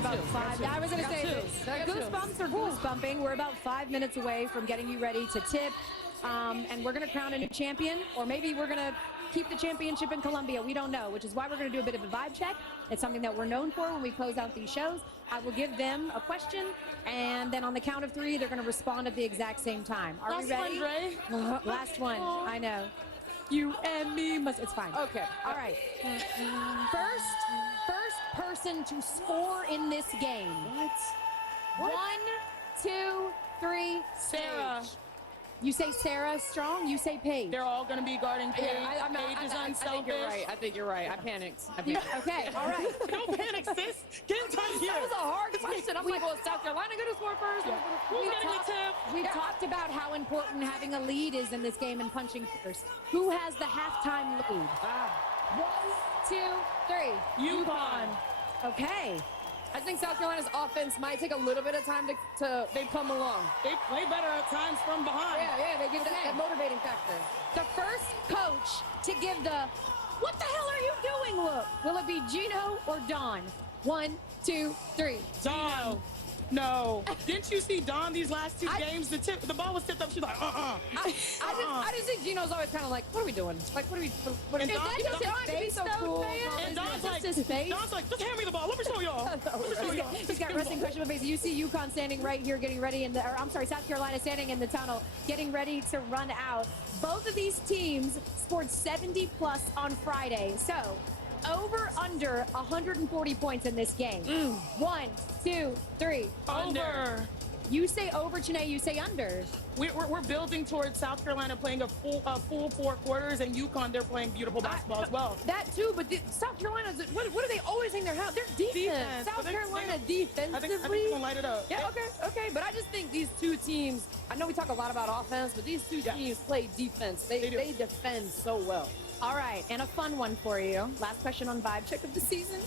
about 5. I was going to say the goosebumps are goosebumping. We're about 5 minutes away from getting you ready to tip. And we're going to crown a new champion, or maybe we're going to keep the championship in Columbia. We don't know, which is why we're going to do a bit of a vibe check. It's something that we're known for when we close out these shows. I will give them a question, and then on the count of 3, they're going to respond at the exact same time. Are we ready? Last one. I know. You and me must. It's fine. Okay. All right. First person to score in this game. What? 1, 2, 3. Sarah. You say SarahStrong, you say Paige. They're all going to be guarding Paige. Paige is unselfish. I think you're right. I panicked. Okay, all right. Don't panic, sis. Game time here. That was a hard question. I'm like, well, is South Carolina going to score first? Yeah. Who's getting the tip? We've talked about how important having a lead is in this game and punching first. Who has the halftime lead? 1, 2, 3. UConn. Okay. I think South Carolina's offense might take a little bit of time to come along. They play better at times from behind. Yeah, they get that motivating factor. The first coach to give the, what the hell are you doing look? Will it be Gino or Don? 1, 2, 3. Don. No. Didn't you see Dawn these last 2 games? The ball was tipped up. She's like, I just think Gino's always kind of like, what are we doing? Like, what are we? And is that just his face so cool? And Dawn's like, his face? just hand me the ball. Let me show y'all. He's got wrestling question face. You see UConn standing right here, getting ready in the, or I'm sorry, South Carolina standing in the tunnel, getting ready to run out. Both of these teams scored 70 plus on Friday. So, over, under 140 points in this game. 1, 2, 3. Over. You say over, Chanae, you say under. We're building towards South Carolina playing a full 4 quarters, and UConn, they're playing beautiful basketball as well. That too, but South Carolina, what do they always hang their hat? Their defense. South Carolina defensively. I think they're gonna light it up. Yeah, okay. But I just think these 2 teams, I know we talk a lot about offense, but these 2 teams play defense. They defend so well. All right, and a fun one for you. Last question on Vibe Check of the season.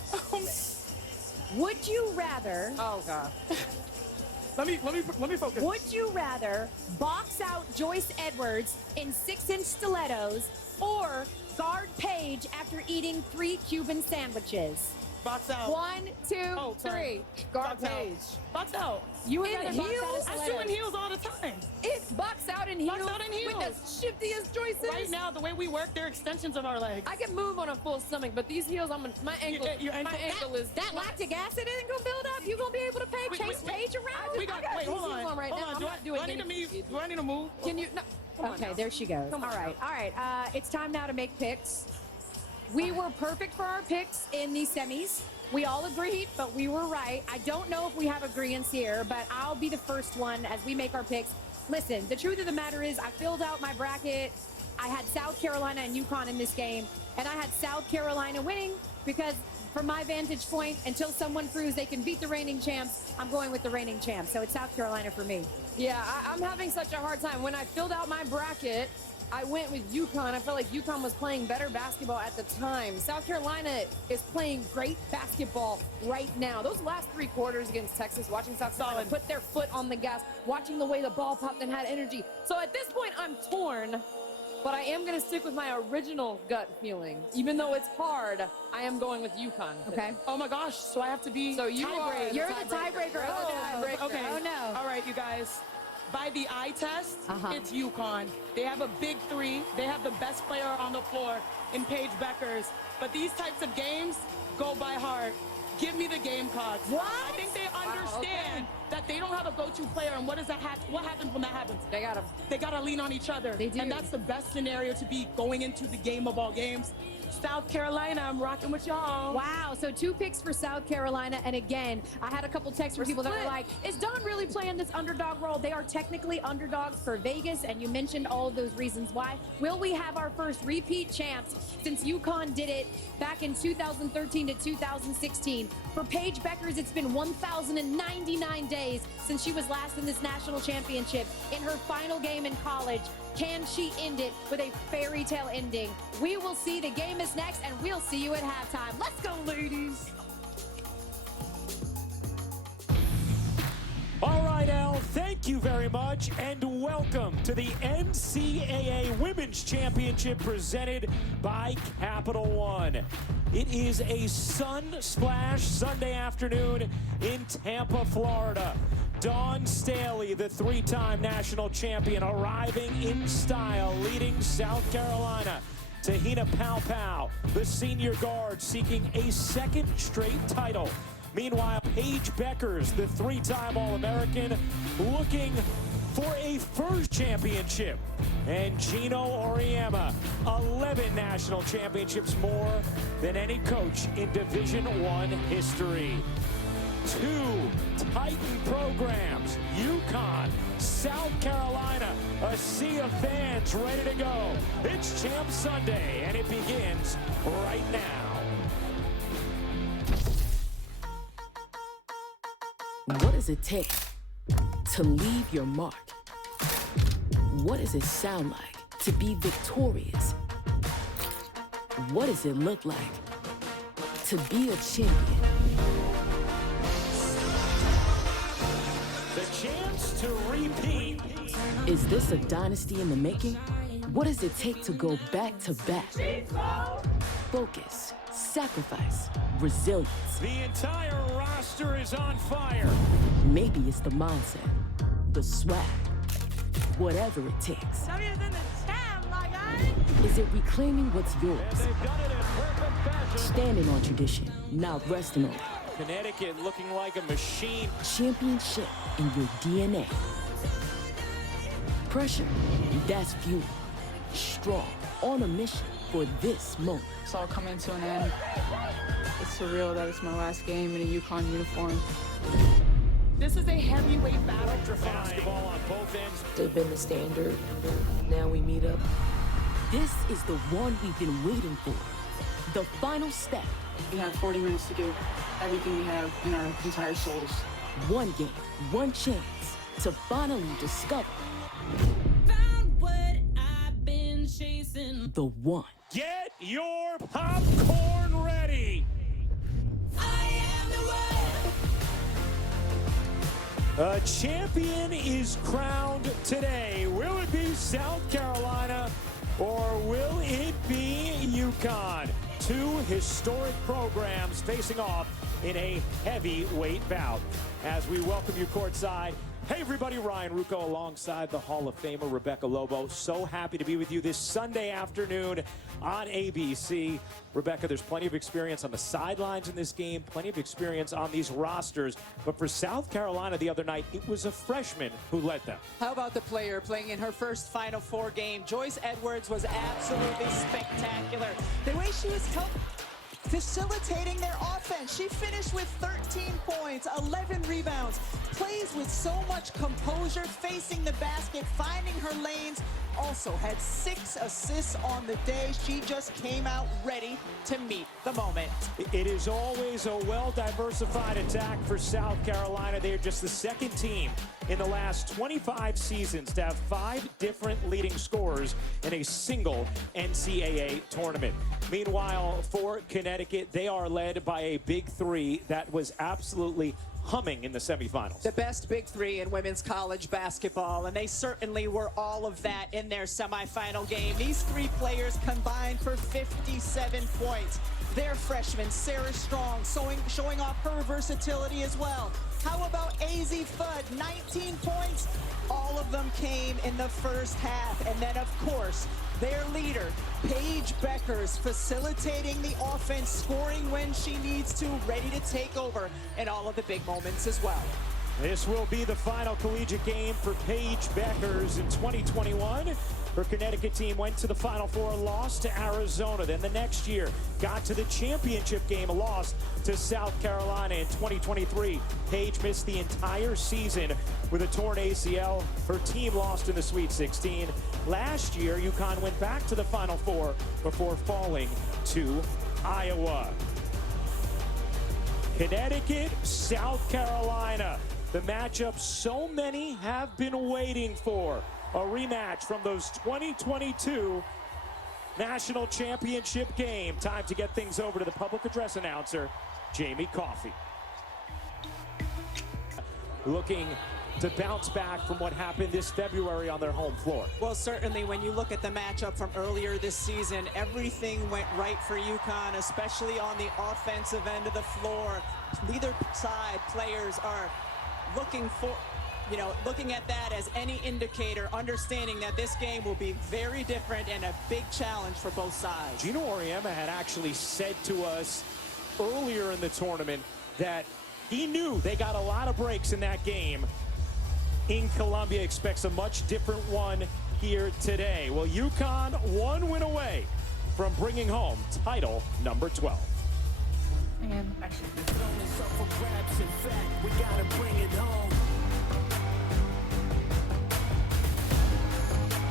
Would you rather... Oh, God. Let me focus. Would you rather box out Joyce Edwards in 6-inch stilettos or guard Paige after eating 3 Cuban sandwiches? Box out. 1, 2, 3. Guard Box Paige. Box out. You would In rather box out heels? a I stiletto. do in heels all the time. It's box out in heels. Box out in heels. With the shiftiest choices. Right now, the way we work, they're extensions of our legs. I can move on a full stomach, but these heels, my ankle, Your ankle? my ankle is That lactic acid isn't going to build up. You're going to be able to chase Paige around? Wait, hold on. right now. I'm not doing Do I need to move? Do I need to move? Can you? No. Come on Okay, now. there she goes. Come on All right. It's time now to make picks. We were perfect for our picks in these semis. We all agreed, but we were right. I don't know if we have agreements here, but I'll be the first one as we make our picks. Listen, the truth of the matter is I filled out my bracket. I had South Carolina and UConn in this game, and I had South Carolina winning because from my vantage point, until someone proves they can beat the reigning champs, I'm going with the reigning champs. So it's South Carolina for me. Yeah, I'm having such a hard time. When I filled out my bracket, I went with UConn. I felt like UConn was playing better basketball at the time. South Carolina is playing great basketball right now. Those last 3 quarters against Texas, watching South Carolina put their foot on the gas, watching the way the ball popped and had energy. So at this point, I'm torn, but I am going to stick with my original gut feeling. Even though it's hard, I am going with UConn. Okay. Oh my gosh, so I have to be So you're the tiebreaker. tiebreaker. Okay. Oh, no. All right, you guys. By the eye test, it's UConn. They have a big 3. They have the best player on the floor in PaigeBueckers. But these types of games go by heart. Give me the Gamecocks. What? I think they understand that they don't have a go-to player, and what happens when that happens? They gotta lean on each other. They do. And that's the best scenario to be going into the game of all games. South Carolina, I'm rocking with y'all. Wow, so 2 picks for South Carolina. And again, I had a couple texts from people that were like, is Don really playing this underdog role? They are technically underdogs for Vegas, and you mentioned all of those reasons why. Will we have our first repeat champs since UConn did it back in 2013 to 2016? For PaigeBueckers, it's been 1,099 days since she was last in this national championship. In her final game in college, can she end it with a fairy tale ending? We will see. The game is next, and we'll see you at halftime. Let's go, ladies. All right, Els, thank you very much, and welcome to the NCAA Women's Championship presented by Capital One. It is a sun-splashed Sunday afternoon in Tampa, Florida. Dawn Staley, the three-time national champion, arriving in style, leading South Carolina. Tahina Pau, the senior guard, seeking a second straight title. Meanwhile, PaigeBueckers, the three-time All-American, looking for a first championship. And Gino Auriemma, 11 national championships, more than any coach in Division I history. Two Titan programs, UCONN, South Carolina, a sea of fans ready to go. It's Champ Sunday, and it begins right now. What does it take to leave your mark? What does it sound like to be victorious? What does it look like to be a champion? The chance to repeat. Is this a dynasty in the making? What does it take to go back to back? Focus, sacrifice, resilience. The entire roster is on fire. Maybe it's the mindset, the swag, whatever it takes. Is it reclaiming what's yours? And they've done it in perfect fashion. Standing on tradition, not resting on it. Connecticut looking like a machine. Championship in your DNA. Pressure, that's fuel. Strong, on a mission for this moment. It's all coming to an end. It's surreal that it's my last game in a UConn uniform. This is a heavyweight battle. Basketball on both ends. They've been the standard. Now we meet up. This is the one we've been waiting for. The final step. We have 40 minutes to give everything we have in our entire souls. One game, one chance to finally discover Found what I've been chasing. the one. Get your popcorn ready. I am the one. A champion is crowned today. Will it be South Carolina or will it be UConn? Two historic programs facing off in a heavyweight bout. As we welcome you courtside. Hey everybody, Ryan Rucco alongside the Hall of Famer Rebecca Lobo. So happy to be with you this Sunday afternoon on ABC. Rebecca, there's plenty of experience on the sidelines in this game, plenty of experience on these rosters. But for South Carolina the other night, it was a freshman who led them. How about the player playing in her first Final Four game? Joyce Edwards was absolutely spectacular. The way she was facilitating their offense. She finished with 13 points, 11 rebounds, plays with so much composure, facing the basket, finding her lanes, also had 6 assists on the day. She just came out ready to meet the moment. It is always a well-diversified attack for South Carolina. They are just the second team in the last 25 seasons to have 5 different leading scorers in a single NCAA tournament. Meanwhile, for Connecticut, they are led by a big three that was absolutely humming in the semifinals. The best big three in women's college basketball, and they certainly were all of that in their semifinal game. These 3 players combined for 57 points. Their freshman, SarahStrong, showing off her versatility as well. How about AzziFudd, 19 points? All of them came in the first half. And then, of course, their leader, PaigeBueckers, facilitating the offense, scoring when she needs to, ready to take over in all of the big moments as well. This will be the final collegiate game for PaigeBueckers in 2021. Her Connecticut team went to the Final Four, lost to Arizona. Then the next year, got to the championship game, lost to South Carolina in 2023. Paige missed the entire season with a torn ACL. Her team lost in the Sweet 16. Last year, UConn went back to the Final Four before falling to Iowa. Connecticut, South Carolina. The matchup so many have been waiting for. A rematch from those 2022 national championship game. Time to get things over to the public address announcer, Jamie Coffey. Looking to bounce back from what happened this February on their home floor? Well, certainly when you look at the matchup from earlier this season, everything went right for UConn, especially on the offensive end of the floor. Neither side players are looking at that as any indicator, understanding that this game will be very different and a big challenge for both sides. Gino Auriemma had actually said to us earlier in the tournament that he knew they got a lot of breaks in that game in Columbia, expects a much different one here today. Well, UConn one win away from bringing home title number 12. And We gotta bring it home.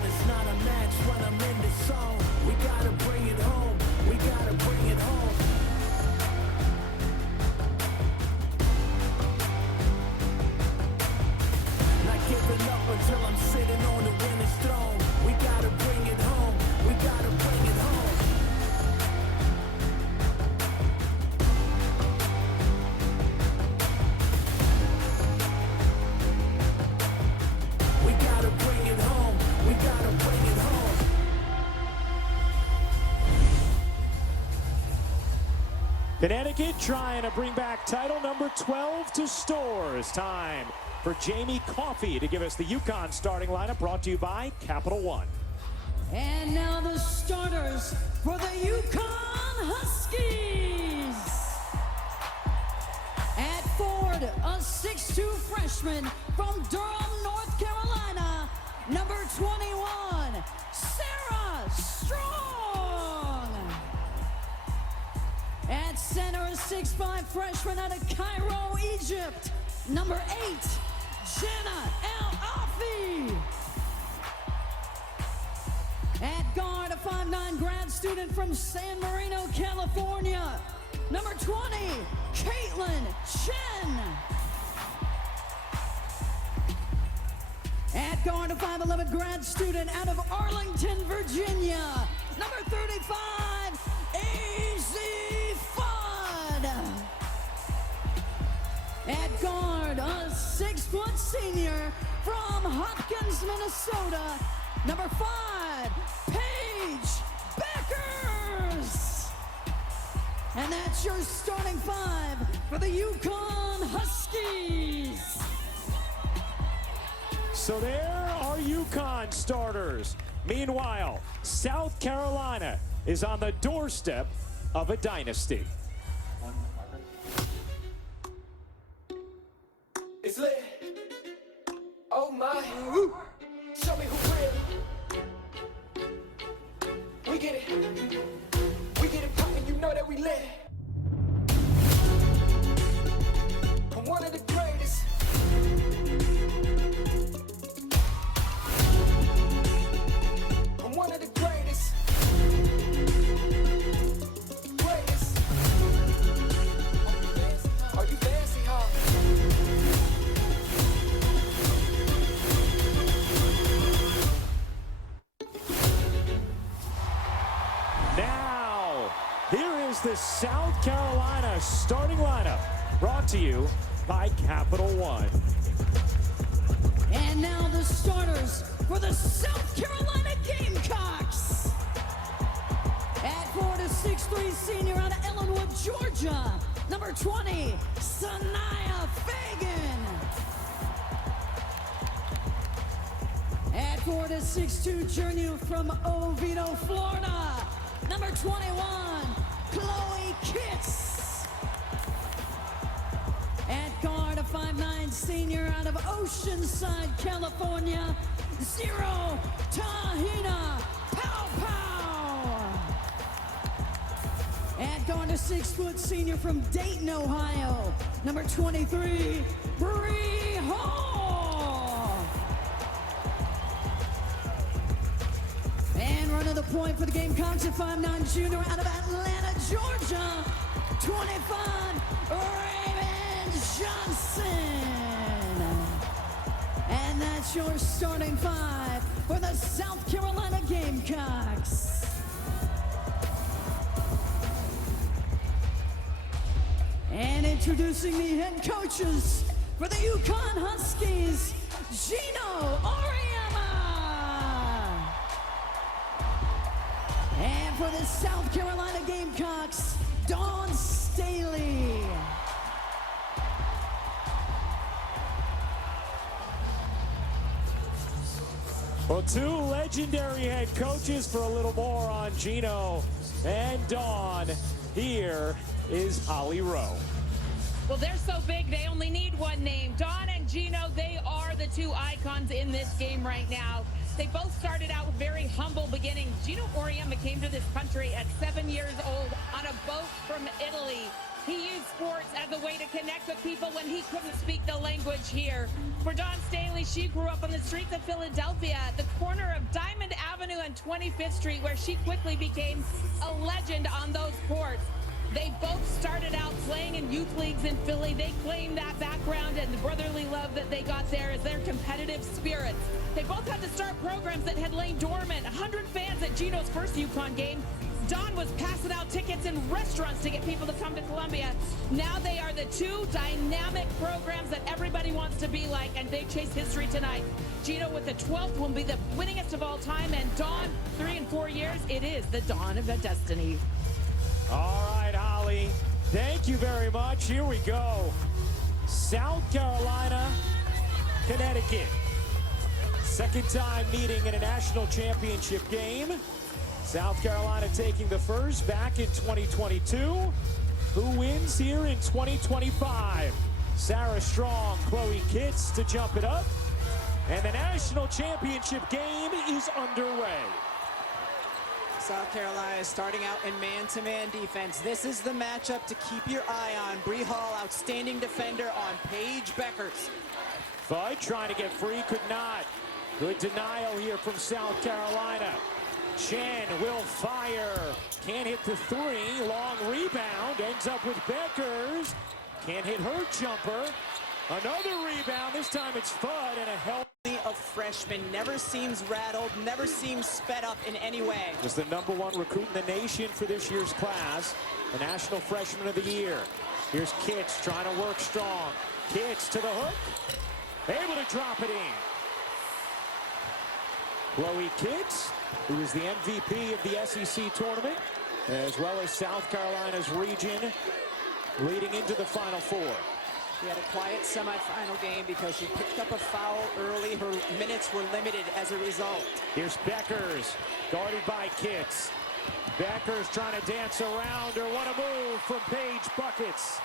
It's not a match when I'm in the zone. We gotta bring it home. We gotta bring it home. Not giving up until I'm sitting on the winner's throne. We gotta bring it home. We gotta bring it home. We gotta bring it home. We gotta bring it home. Connecticut trying to bring back title number 12 to Stores. Time for Jamie Coffey to give us the UConn starting lineup, brought to you by Capital One. And now the starters for the UConn Huskies. At Ford, a 6'2" freshman from Durham, North Carolina, number 21, SarahStrong. At center, a 6'5" freshman out of Cairo, Egypt, number 8, Jenna El-Afi. At guard, a 5'9" grad student from San Marino, California, number 20, Caitlin Chen. At guard, a 5'11" grad student out of Arlington, Virginia, number 35, AzziFudd. At guard, a 6-foot senior from Hopkins, Minnesota, number 5, PaigeBueckers. And that's your starting 5 for the UConn Huskies. So there are UConn starters. Meanwhile, South Carolina is on the doorstep of a dynasty. It's lit. Oh my. Show me who real. We get it. We get it poppin', you know that we lit. I'm one of the greatest. I'm one of the greatest. Greatest. Are you fancy, huh? Now, here is the South Carolina starting lineup, brought to you by Capital One. And now the starters for the South Carolina Gamecocks. At Ford, a 6'3" senior out of Ellenwood, Georgia, number 20, Sanaya Fagan. At Ford, a 6'2" junior from Oviedo, Florida, number 21, Chloe Kitts. At guard, a 5'9" senior out of Oceanside, California, Zero Tahina Pow Pow. At guard, a 6-foot senior from Dayton, Ohio, number 23, Bree Hall. And running the point for the Gamecocks, a 5'9" junior out of Atlanta, Georgia, 25, Raven Johnson. And that's your starting 5 for the South Carolina Gamecocks. And introducing the head coaches for the UConn Huskies, Gino Auriemma. And for the South Carolina Gamecocks, Dawn Staley. Well, two legendary head coaches for a little more on Gino and Dawn. Here is Holly Rowe. Well, they're so big, they only need one name. Dawn and Gino, they are the two icons in this game right now. They both started out with very humble beginnings. Gino Auriemma came to this country at 7 years old on a boat from Italy. He used sports as a way to connect with people when he couldn't speak the language here. For Dawn Staley, she grew up on the streets of Philadelphia at the corner of Diamond Avenue and 25th Street, where she quickly became a legend on those courts. They both started out playing in youth leagues in Philly. They claim that background and the brotherly love that they got there as their competitive spirits. They both had to start programs that had lain dormant. 100 fans at Gino's first UConn game. Dawn was passing out tickets in restaurants to get people to come to Columbia. Now they are the two dynamic programs that everybody wants to be like, and they chase history tonight. Gino with the 12th will be the winningest of all time, and Dawn, 3 and 4 years, it is the dawn of a destiny. All right, Holly, thank you very much. Here we go. South Carolina, Connecticut. Second time meeting in a national championship game. South Carolina taking the first back in 2022. Who wins here in 2025? SarahStrong, Chloe Kitts to jump it up. And the national championship game is underway. South Carolina is starting out in man-to-man defense. This is the matchup to keep your eye on. Bree Hall, outstanding defender on PaigeBueckers. Fudd trying to get free, could not. Good denial here from South Carolina. Chen will fire. Can't hit the three. Long rebound. Ends up with Bueckers. Can't hit her jumper. Another rebound. This time it's Fudd and a help. Of freshmen, never seems rattled, never seems sped up in any way. Was the #1 recruit in the nation for this year's class, the National Freshman of the Year. Here's Kitts trying to work strong. Kitts to the hook, able to drop it in. Chloe Kitts, who is the MVP of the SEC tournament, as well as South Carolina's region, leading into the Final Four. She had a quiet semifinal game because she picked up a foul early. Her minutes were limited as a result. Here's Bueckers, guarded by Kitts. Bueckers trying to dance around her. What a move from PaigeBueckers.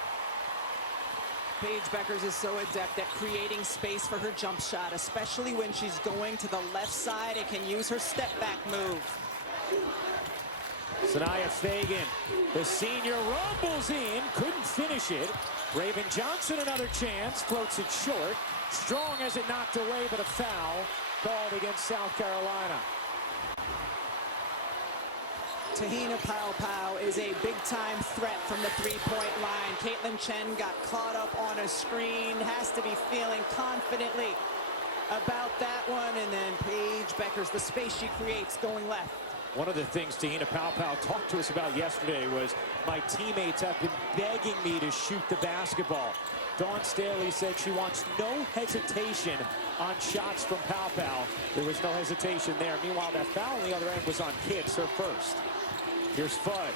PaigeBueckers is so adept at creating space for her jump shot, especially when she's going to the left side and can use her step-back move. Sanaya Fagan, the senior, rumbles in, couldn't finish it. Raven Johnson, another chance, floats it short. Strong has it knocked away, but a foul called against South Carolina. Tahina Pau is a big-time threat from the three-point line. Caitlin Chen got caught up on a screen, has to be feeling confidently about that one, and then PaigeBueckers, the space she creates going left. One of the things Tahina Pau talked to us about yesterday was, my teammates have been begging me to shoot the basketball. Dawn Staley said she wants no hesitation on shots from Pau. There was no hesitation there. Meanwhile, that foul on the other end was on Kitts, her first. Here's Fudd.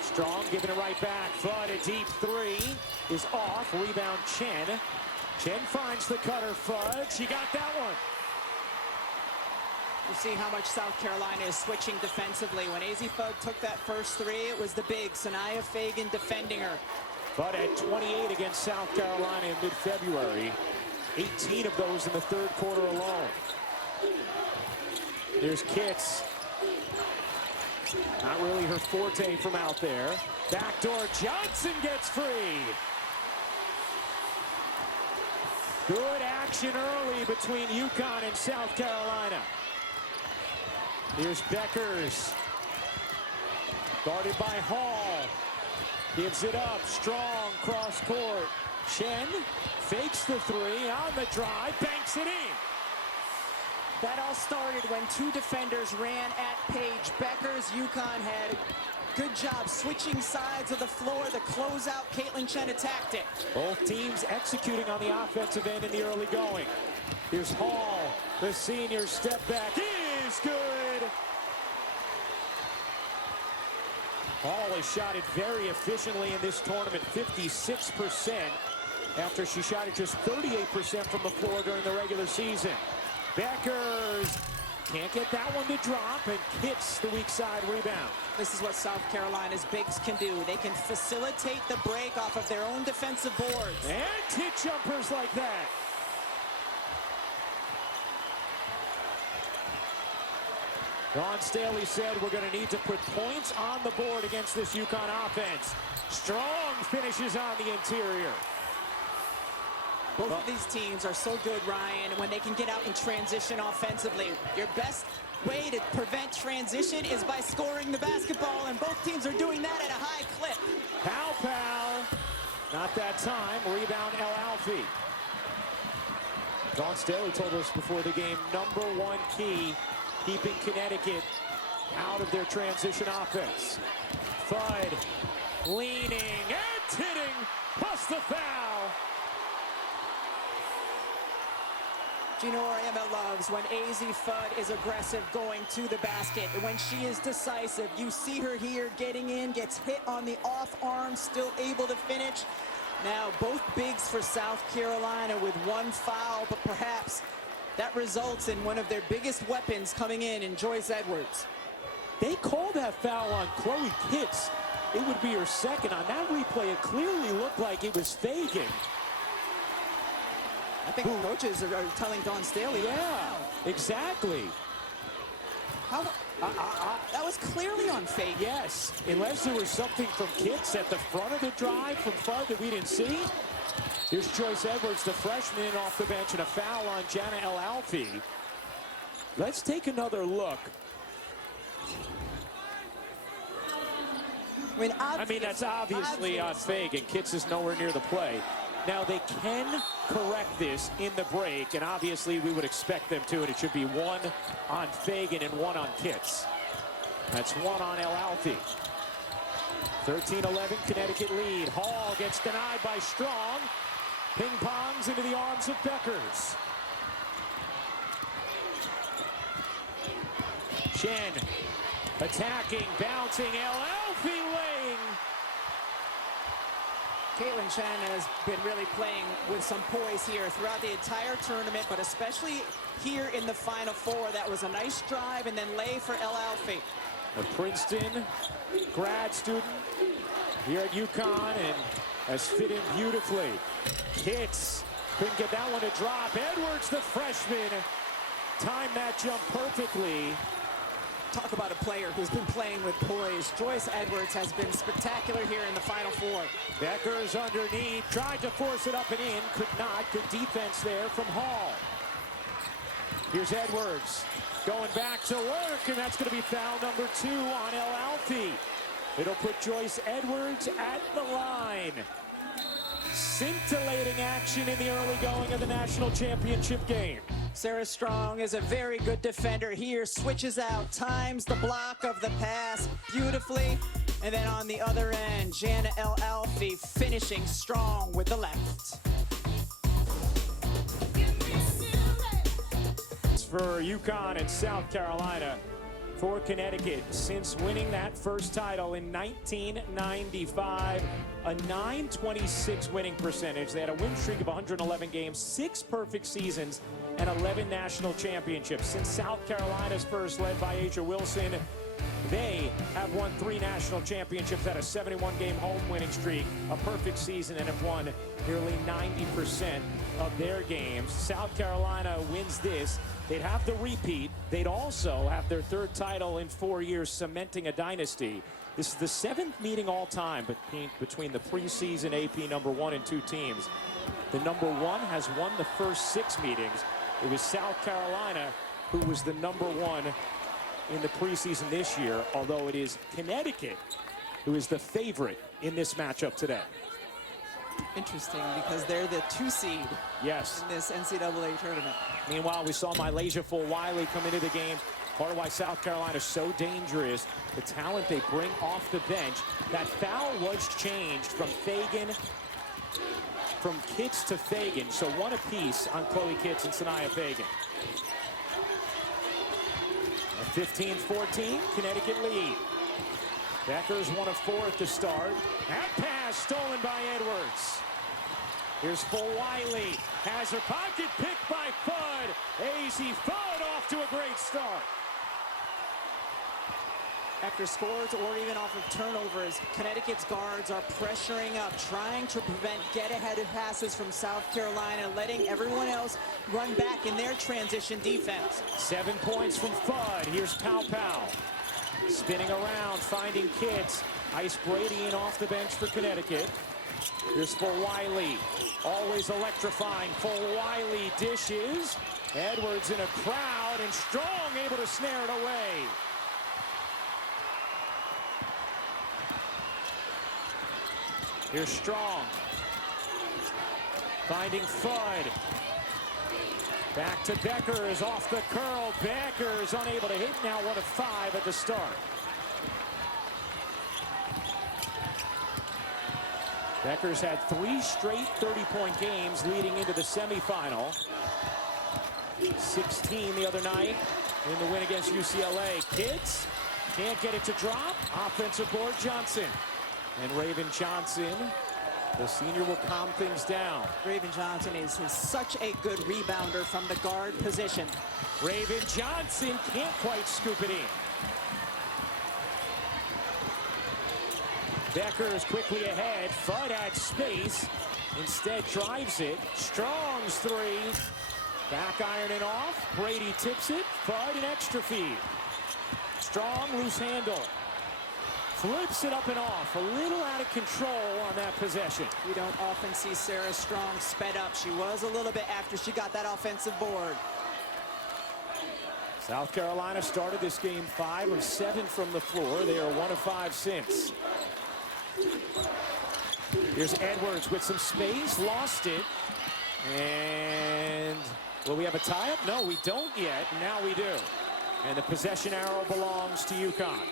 Strong giving it right back. Fudd, a deep three is off. Rebound Chen. Chen finds the cutter. Fudd, she got that one. You see how much South Carolina is switching defensively. When AzziFudd took that first three, it was the big Sanaya Fagan defending her. Fudd had 28 against South Carolina in mid-February. 18 of those in the third quarter alone. Here's Kitts. Not really her forte from out there. Backdoor Johnson gets free. Good action early between UConn and South Carolina. Here's Bueckers. Guarded by Hall. Gives it up. Strong cross court. Chen fakes the three on the drive. Banks it in. That all started when two defenders ran at PaigeBueckers. UConn had good job switching sides of the floor. The closeout, Caitlin Chen attacked it. Both teams executing on the offensive end in the early going. Here's Hall, the senior step back is good. Hall has shot it very efficiently in this tournament, 56%, after she shot it just 38% from the floor during the regular season. Bueckers can't get that one to drop and hits the weak side rebound. This is what South Carolina's bigs can do. They can facilitate the break off of their own defensive boards. And hit jumpers like that. Dawn Staley said we're going to need to put points on the board against this UConn offense. Strong finishes on the interior. Both of these teams are so good, Ryan, when they can get out and transition offensively. Your best way to prevent transition is by scoring the basketball, and both teams are doing that at a high clip. Pow. Not that time. Rebound El Alfie. Dawn Staley told us before the game, #1 key, keeping Connecticut out of their transition offense. Fudd leaning and hitting, plus the foul. Gino Auriemma loves when AzziFudd is aggressive going to the basket. And when she is decisive, you see her here getting in, gets hit on the off arm, still able to finish. Now both bigs for South Carolina with one foul, but perhaps that results in one of their biggest weapons coming in Joyce Edwards. They called that foul on Chloe Kitts. It would be her second. On that replay, it clearly looked like it was Fagan. I think coaches are telling Dawn Staley. Yeah, exactly. That was clearly on Fagan. Yes, unless there was something from Kitts at the front of the drive from Fudd that we didn't see. Here's Joyce Edwards, the freshman, in off the bench, and a foul on Jana El Alfie. Let's take another look. I mean, that's obviously on Fagan. Kitts is nowhere near the play. Now, they can correct this in the break, and obviously we would expect them to, and it should be one on Fagan and one on Kitts. That's one on El Alfie. 13-11 Connecticut lead. Hall gets denied by Strong. Ping-pongs into the arms of Bueckers. Chen attacking, bouncing, El Alfie laying. Caitlin Chen has been really playing with some poise here throughout the entire tournament, but especially here in the Final Four. That was a nice drive and then lay for El Alfie. A Princeton grad student here at UConn and has fit in beautifully. Kitts couldn't get that one to drop. Edwards, the freshman, timed that jump perfectly. Talk about a player who's been playing with poise. Joyce Edwards has been spectacular here in the Final Four. Bueckers underneath, tried to force it up and in, could not. Good defense there from Hall. Here's Edwards going back to work, and that's going to be foul number 2 on El Alfie. It'll put Joyce Edwards at the line. Scintillating action in the early going of the national championship game. SarahStrong is a very good defender here, switches out, times the block of the pass beautifully, and then on the other end, Jana El Alfie finishing strong with the left. For UConn and South Carolina. For Connecticut, since winning that first title in 1995, a .926 winning percentage. They had a win streak of 111 games, 6 perfect seasons, and 11 national championships. Since South Carolina's first, led by Asia Wilson, they have won 3 national championships, had a 71-game home winning streak, a perfect season, and have won nearly 90% of their games. South Carolina wins this. They'd have to repeat. They'd also have their 3rd title in 4 years, cementing a dynasty. This is the 7th meeting all time between the preseason AP number 1 and 2 teams. The number 1 has won the first 6 meetings. It was South Carolina who was the number 1 in the preseason this year, although it is Connecticut who is the favorite in this matchup today. Interesting, because they're the 2 seed yes. in this NCAA tournament. Meanwhile, we saw Malaysia Full Wiley come into the game. Part of why South Carolina is so dangerous, the talent they bring off the bench. That foul was changed from Kitts to Fagan. So one apiece on Chloe Kitts and Sanaya Fagan. A 15-14 Connecticut lead. Bueckers 1 of 4 at the start. That pass stolen by Edwards. Here's full Wiley. Has her pocket picked by Fudd. AzziFudd off to a great start. After scores or even off of turnovers, Connecticut's guards are pressuring up, trying to prevent get-ahead passes from South Carolina, letting everyone else run back in their transition defense. 7 points from Fudd. Here's Pow. Spinning around, finding Kitts. Ice Brady in off the bench for Connecticut. Here's full Wiley. Always electrifying. Full Wiley dishes. Edwards in a crowd, and Strong able to snare it away. Here's Strong. Finding Fudd. Back to Bueckers, off the curl. Bueckers unable to hit, now 1 of 5 at the start. Bueckers had 3 straight 30-point games leading into the semifinal. 16 the other night in the win against UCLA. Kitts can't get it to drop. Offensive board, Johnson. And Raven Johnson, the senior, will calm things down. Raven Johnson is such a good rebounder from the guard position. Raven Johnson can't quite scoop it in. Bueckers quickly ahead. Fudd had space. Instead drives it. Strong's 3. Back ironing off. Brady tips it. Fudd an extra feed. Strong loose handle. Flips it up and off. A little out of control on that possession. You don't often see SarahStrong sped up. She was a little bit after she got that offensive board. South Carolina started this game 5 of 7 from the floor. They are 1 of 5 since. Here's Edwards with some space. Lost it. And will we have a tie-up? No, we don't yet. Now we do. And the possession arrow belongs to UConn.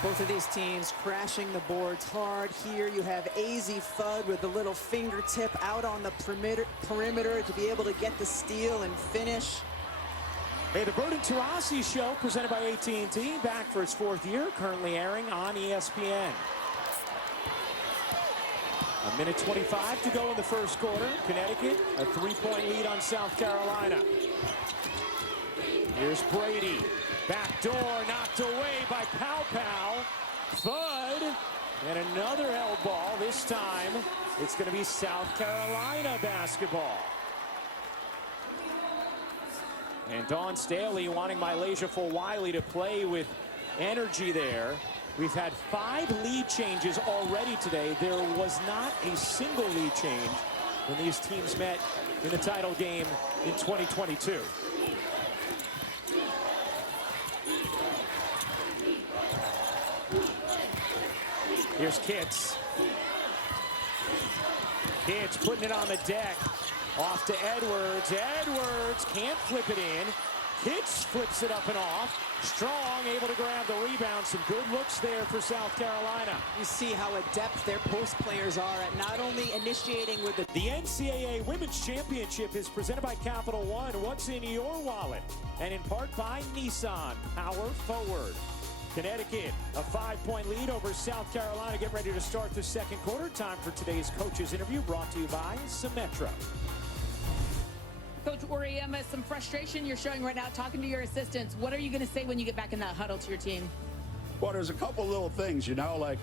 Both of these teams crashing the boards hard. Here you have AzziFudd with a little fingertip out on the perimeter to be able to get the steal and finish. Hey, the Bird and Taurasi show presented by AT&T, back for its 4th year, currently airing on ESPN. 1:25 to go in the first quarter. Connecticut, a 3-point lead on South Carolina. Here's Brady. Back door knocked away by Pow. Fudd, and another held ball. This time, it's going to be South Carolina basketball. And Dawn Staley wanting Mylasia for Wiley to play with energy there. We've had 5 lead changes already today. There was not a single lead change when these teams met in the title game in 2022. Here's Kitts. Kitts putting it on the deck. Off to Edwards. Edwards can't flip it in. Kitts flips it up and off. Strong able to grab the rebound. Some good looks there for South Carolina. You see how adept their post players are at not only initiating with the NCAA Women's Championship is presented by Capital One. What's in your wallet? And in part by Nissan. Power forward. Connecticut, a 5-point lead over South Carolina. Get ready to start the second quarter. Time for today's coaches interview, brought to you by Symetra. Coach Auriemma, some frustration you're showing right now talking to your assistants. What are you going to say when you get back in that huddle to your team? Well, there's a couple little things, you know, like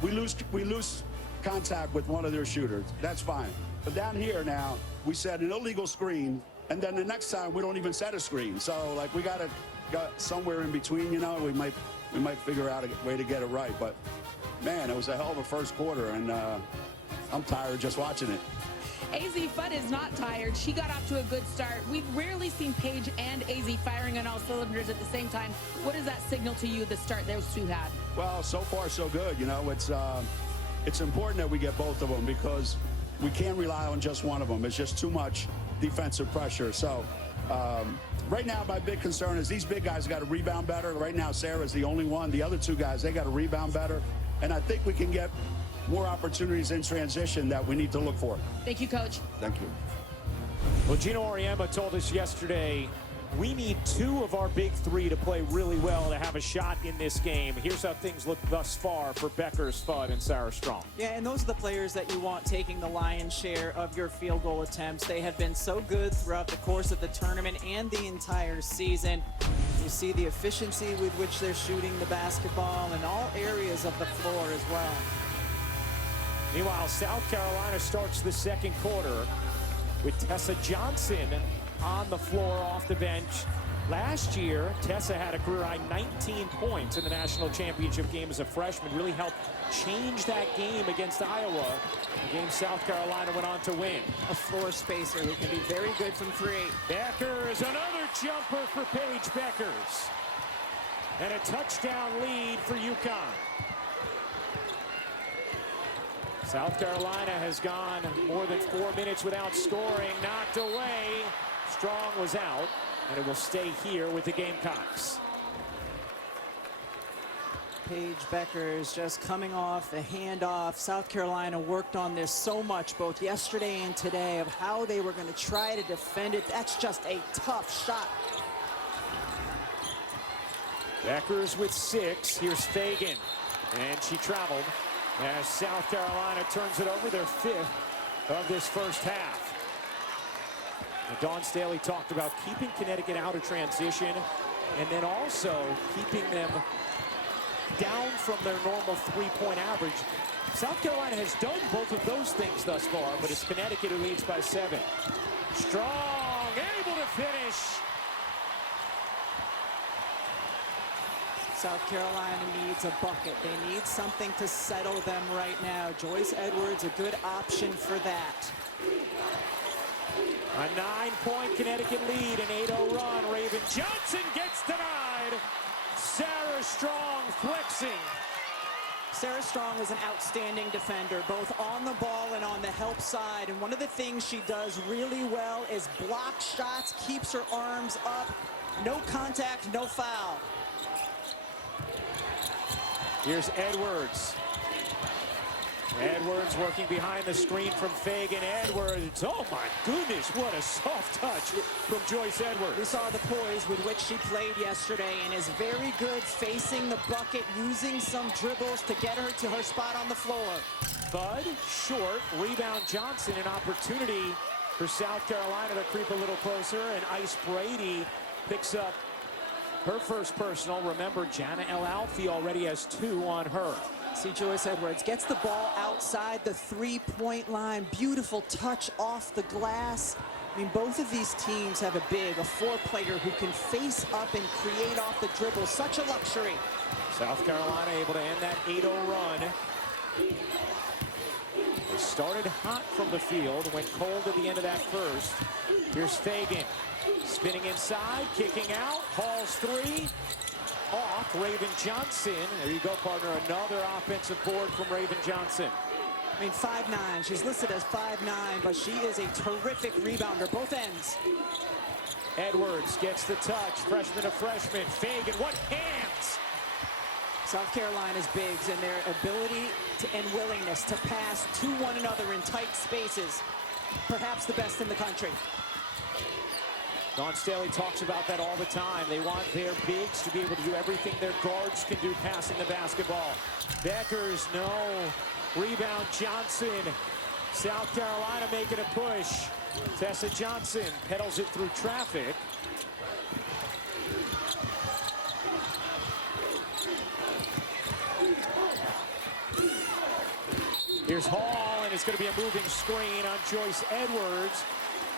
we lose contact with one of their shooters. That's fine. But down here now, we set an illegal screen, and then the next time we don't even set a screen. So, like, we got somewhere in between, you know. We might figure out a way to get it right. But man, it was a hell of a first quarter, and I'm tired just watching it. AzziFudd is not tired. She got off to a good start. We've rarely seen Paige and Azzi firing on all cylinders at the same time. What does that signal to you, the start those two had? Well, so far so good. You know, it's important that we get both of them because we can't rely on just one of them. It's just too much defensive pressure. So Right now, my big concern is these big guys got to rebound better. Right now, Sarah's the only one. The other two guys, they got to rebound better. And I think we can get more opportunities in transition that we need to look for. Thank you, Coach. Thank you. Well, Gino Auriemma told us yesterday, we need 2 of our big 3 to play really well to have a shot in this game. Here's how things look thus far for Bueckers, Fudd, and SarahStrong. Yeah, and those are the players that you want taking the lion's share of your field goal attempts. They have been so good throughout the course of the tournament and the entire season. You see the efficiency with which they're shooting the basketball in all areas of the floor as well. Meanwhile, South Carolina starts the second quarter with Tessa Johnson on the floor off the bench. Last year, Tessa had a career-high 19 points in the national championship game as a freshman. Really helped change that game against Iowa, the game South Carolina went on to win. A floor spacer who can be very good from 3. Bueckers, another jumper for PaigeBueckers. And a touchdown lead for UConn. South Carolina has gone more than 4 minutes without scoring. Knocked away. Strong was out, and it will stay here with the Gamecocks. PaigeBueckers just coming off the handoff. South Carolina worked on this so much both yesterday and today of how they were going to try to defend it. That's just a tough shot. Bueckers with 6. Here's Fagan, and she traveled as South Carolina turns it over, their 5th of this first half. And Dawn Staley talked about keeping Connecticut out of transition and then also keeping them down from their normal 3-point average. South Carolina has done both of those things thus far, but it's Connecticut who leads by 7. Strong, able to finish. South Carolina needs a bucket. They need something to settle them right now. Joyce Edwards, a good option for that. A 9-point Connecticut lead, an 8-0 run. Raven Johnson gets denied. SarahStrong flexing. SarahStrong is an outstanding defender, both on the ball and on the help side. And one of the things she does really well is block shots, keeps her arms up. No contact, no foul. Here's Edwards. Edwards working behind the screen from Fagan. Edwards, oh my goodness, what a soft touch from Joyce Edwards. We saw the poise with which she played yesterday and is very good facing the bucket, using some dribbles to get her to her spot on the floor. Bud, short, rebound Johnson, an opportunity for South Carolina to creep a little closer, and Ice Brady picks up her first personal. Remember, Jana El-Alfi already has 2 on her. See Joyce Edwards gets the ball outside the 3-point line. Beautiful touch off the glass. I mean, both of these teams have a big, a 4-player who can face up and create off the dribble. Such a luxury. South Carolina able to end that 8-0 run. They started hot from the field, went cold at the end of that first. Here's Fagan, spinning inside, kicking out, Hall's 3. Off, Raven Johnson. There you go, partner. Another offensive board from Raven Johnson. I mean, 5'9". She's listed as 5'9", but she is a terrific rebounder, both ends. Edwards gets the touch. Freshman to freshman. Fagan, what hands! South Carolina's bigs and their ability and willingness to pass to one another in tight spaces. Perhaps the best in the country. Dawn Staley talks about that all the time. They want their bigs to be able to do everything their guards can do passing the basketball. Bueckers, no. Rebound Johnson. South Carolina making a push. Tessa Johnson pedals it through traffic. Here's Hall, and it's going to be a moving screen on Joyce Edwards.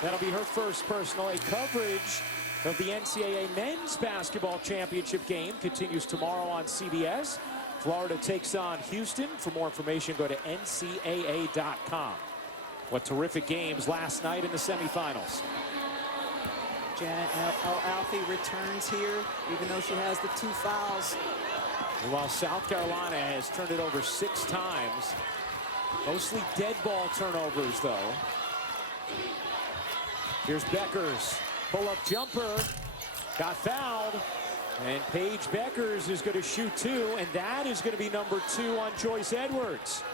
That'll be her first personal. A coverage of the NCAA Men's Basketball Championship game continues tomorrow on CBS. Florida takes on Houston. For more information, go to ncaa.com. What terrific games last night in the semifinals. Janet El-Alfi returns here, even though she has the 2 fouls. And while South Carolina has turned it over 6 times, mostly dead ball turnovers, though. Here's Bueckers. Pull-up jumper. Got fouled. And PaigeBueckers is going to shoot 2, and that is going to be number 2 on Joyce Edwards.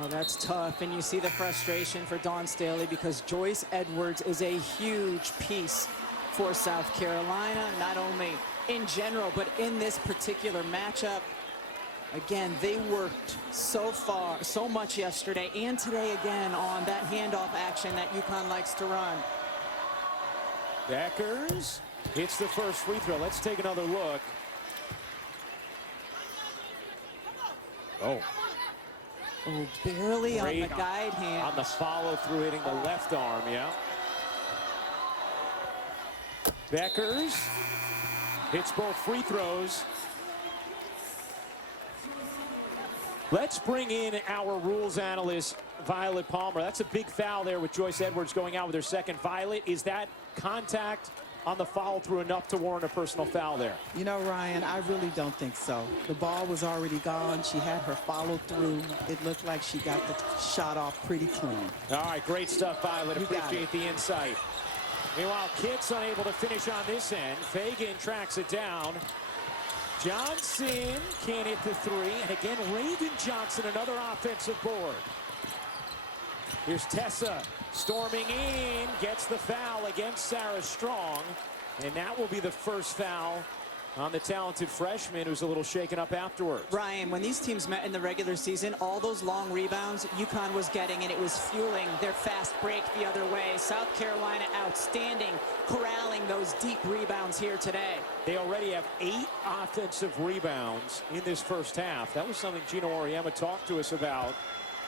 Oh, that's tough, and you see the frustration for Dawn Staley because Joyce Edwards is a huge piece for South Carolina, not only in general, but in this particular matchup. Again, they worked so much yesterday and today again on that handoff action that UConn likes to run. Bueckers hits the first free throw. Let's take another look. Oh, barely on the guide hand. On the follow through, hitting the left arm, yeah. Bueckers hits both free throws. Let's bring in our rules analyst, Violet Palmer. That's a big foul there with Joyce Edwards going out with her second. Violet, is that contact on the follow through enough to warrant a personal foul there? You know, Ryan, I really don't think so. The ball was already gone. She had her follow through. It looked like she got the shot off pretty clean. All right, great stuff, Violet. Appreciate the insight. Meanwhile, Kitts unable to finish on this end. Fagan tracks it down. Johnson can't hit the 3. And again, Raven Johnson, another offensive board. Here's Tessa storming in, gets the foul against SarahStrong. And that will be the first foul on the talented freshman who's a little shaken up afterwards. Ryan, when these teams met in the regular season, all those long rebounds UConn was getting, and it was fueling their fast break the other way. South Carolina outstanding, corralling those deep rebounds here today. They already have 8 offensive rebounds in this first half. That was something Gino Auriemma talked to us about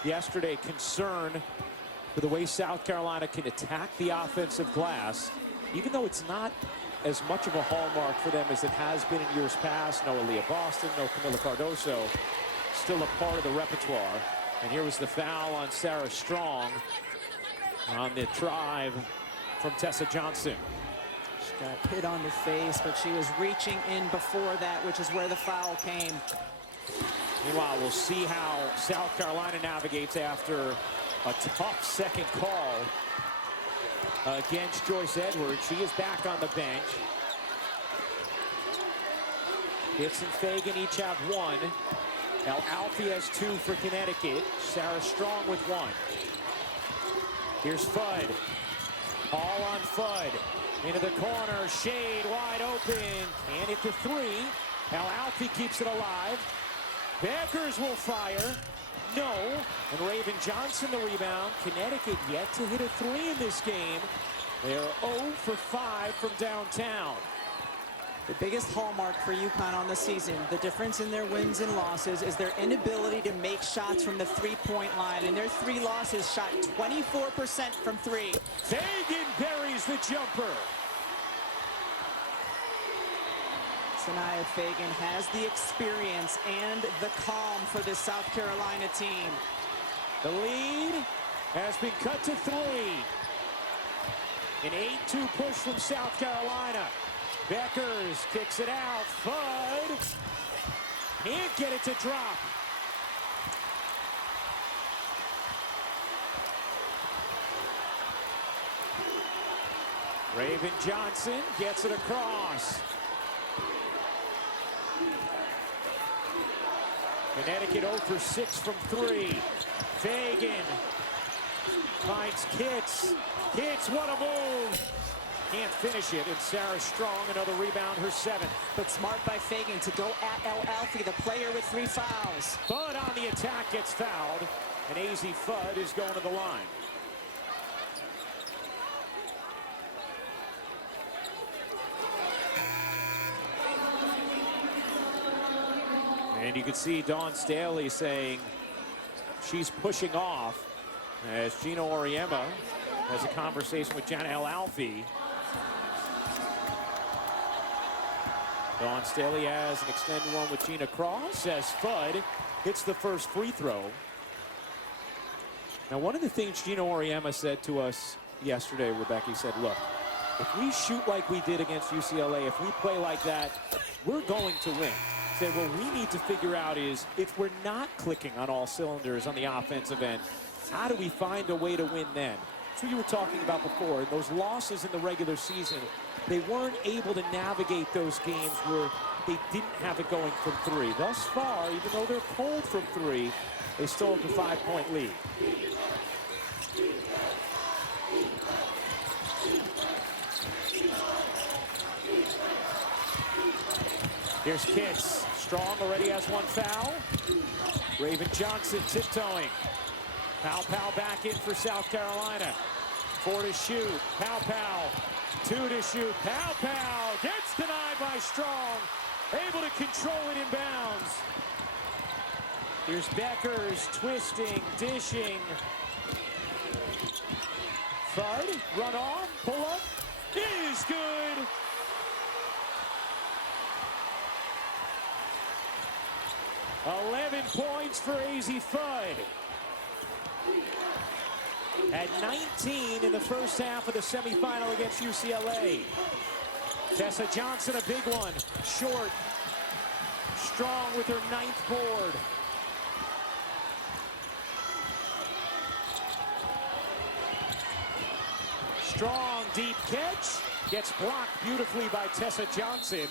yesterday, concern for the way South Carolina can attack the offensive glass, even though it's not as much of a hallmark for them as it has been in years past. No Aaliyah Boston, no Camila Cardoso, still a part of the repertoire. And here was the foul on SarahStrong on the drive from Tessa Johnson. She got hit on the face, but she was reaching in before that, which is where the foul came. Meanwhile, we'll see how South Carolina navigates after a tough second call against Joyce Edwards. She is back on the bench. Kitts and Fagan each have 1. Now Alfie has 2 for Connecticut. SarahStrong with 1. Here's Fudd. All on Fudd. Into the corner. Shade wide open. Can't hit the 3. Now Alfie keeps it alive. Bueckers will fire. No. And Raven Johnson the rebound. Connecticut yet to hit a 3 in this game. They're 0 for 5 from downtown. The biggest hallmark for UConn on the season, the difference in their wins and losses, is their inability to make shots from the 3-point line. And their 3 losses shot 24% from 3. Fagan buries the jumper. Sanaya Fagan has the experience and the calm for this South Carolina team. The lead has been cut to 3. An 8-2 push from South Carolina. Bueckers kicks it out. Fudd can't get it to drop. Raven Johnson gets it across. Connecticut 0 for 6 from 3. Fagan finds Kitts. Kitts, what a move. Can't finish it, and SarahStrong, another rebound, her 7th. But smart by Fagan to go at El Alfie, the player with 3 fouls. Fudd on the attack gets fouled, and AzziFudd is going to the line. And you can see Dawn Staley saying she's pushing off as Gino Auriemma has a conversation with Jana El Alfie. Dawn Staley has an extended one with Gina Cross as Fudd hits the first free throw. Now, one of the things Gino Auriemma said to us yesterday, Rebecca, he said, look, if we shoot like we did against UCLA, if we play like that, we're going to win. He said, what we need to figure out is if we're not clicking on all cylinders on the offensive end, how do we find a way to win then? That's what you were talking about before. Those losses in the regular season, they weren't able to navigate those games where they didn't have it going from three. Thus far, even though they're cold from three, they still have a 5-point lead. Here's Kitts. Strong already has one foul. Raven Johnson tiptoeing. Pow back in for South Carolina. 4 to shoot. Pow. 2 to shoot. Pow gets denied by Strong. Able to control it in bounds. Here's Bueckers twisting, dishing. Fudd, run off, pull up, is good. $11 points for AzziFudd. At 19 in the first half of the semifinal against UCLA. Tessa Johnson, a big one, short. Strong with her 9th board. Strong, deep catch. Gets blocked beautifully by Tessa Johnson.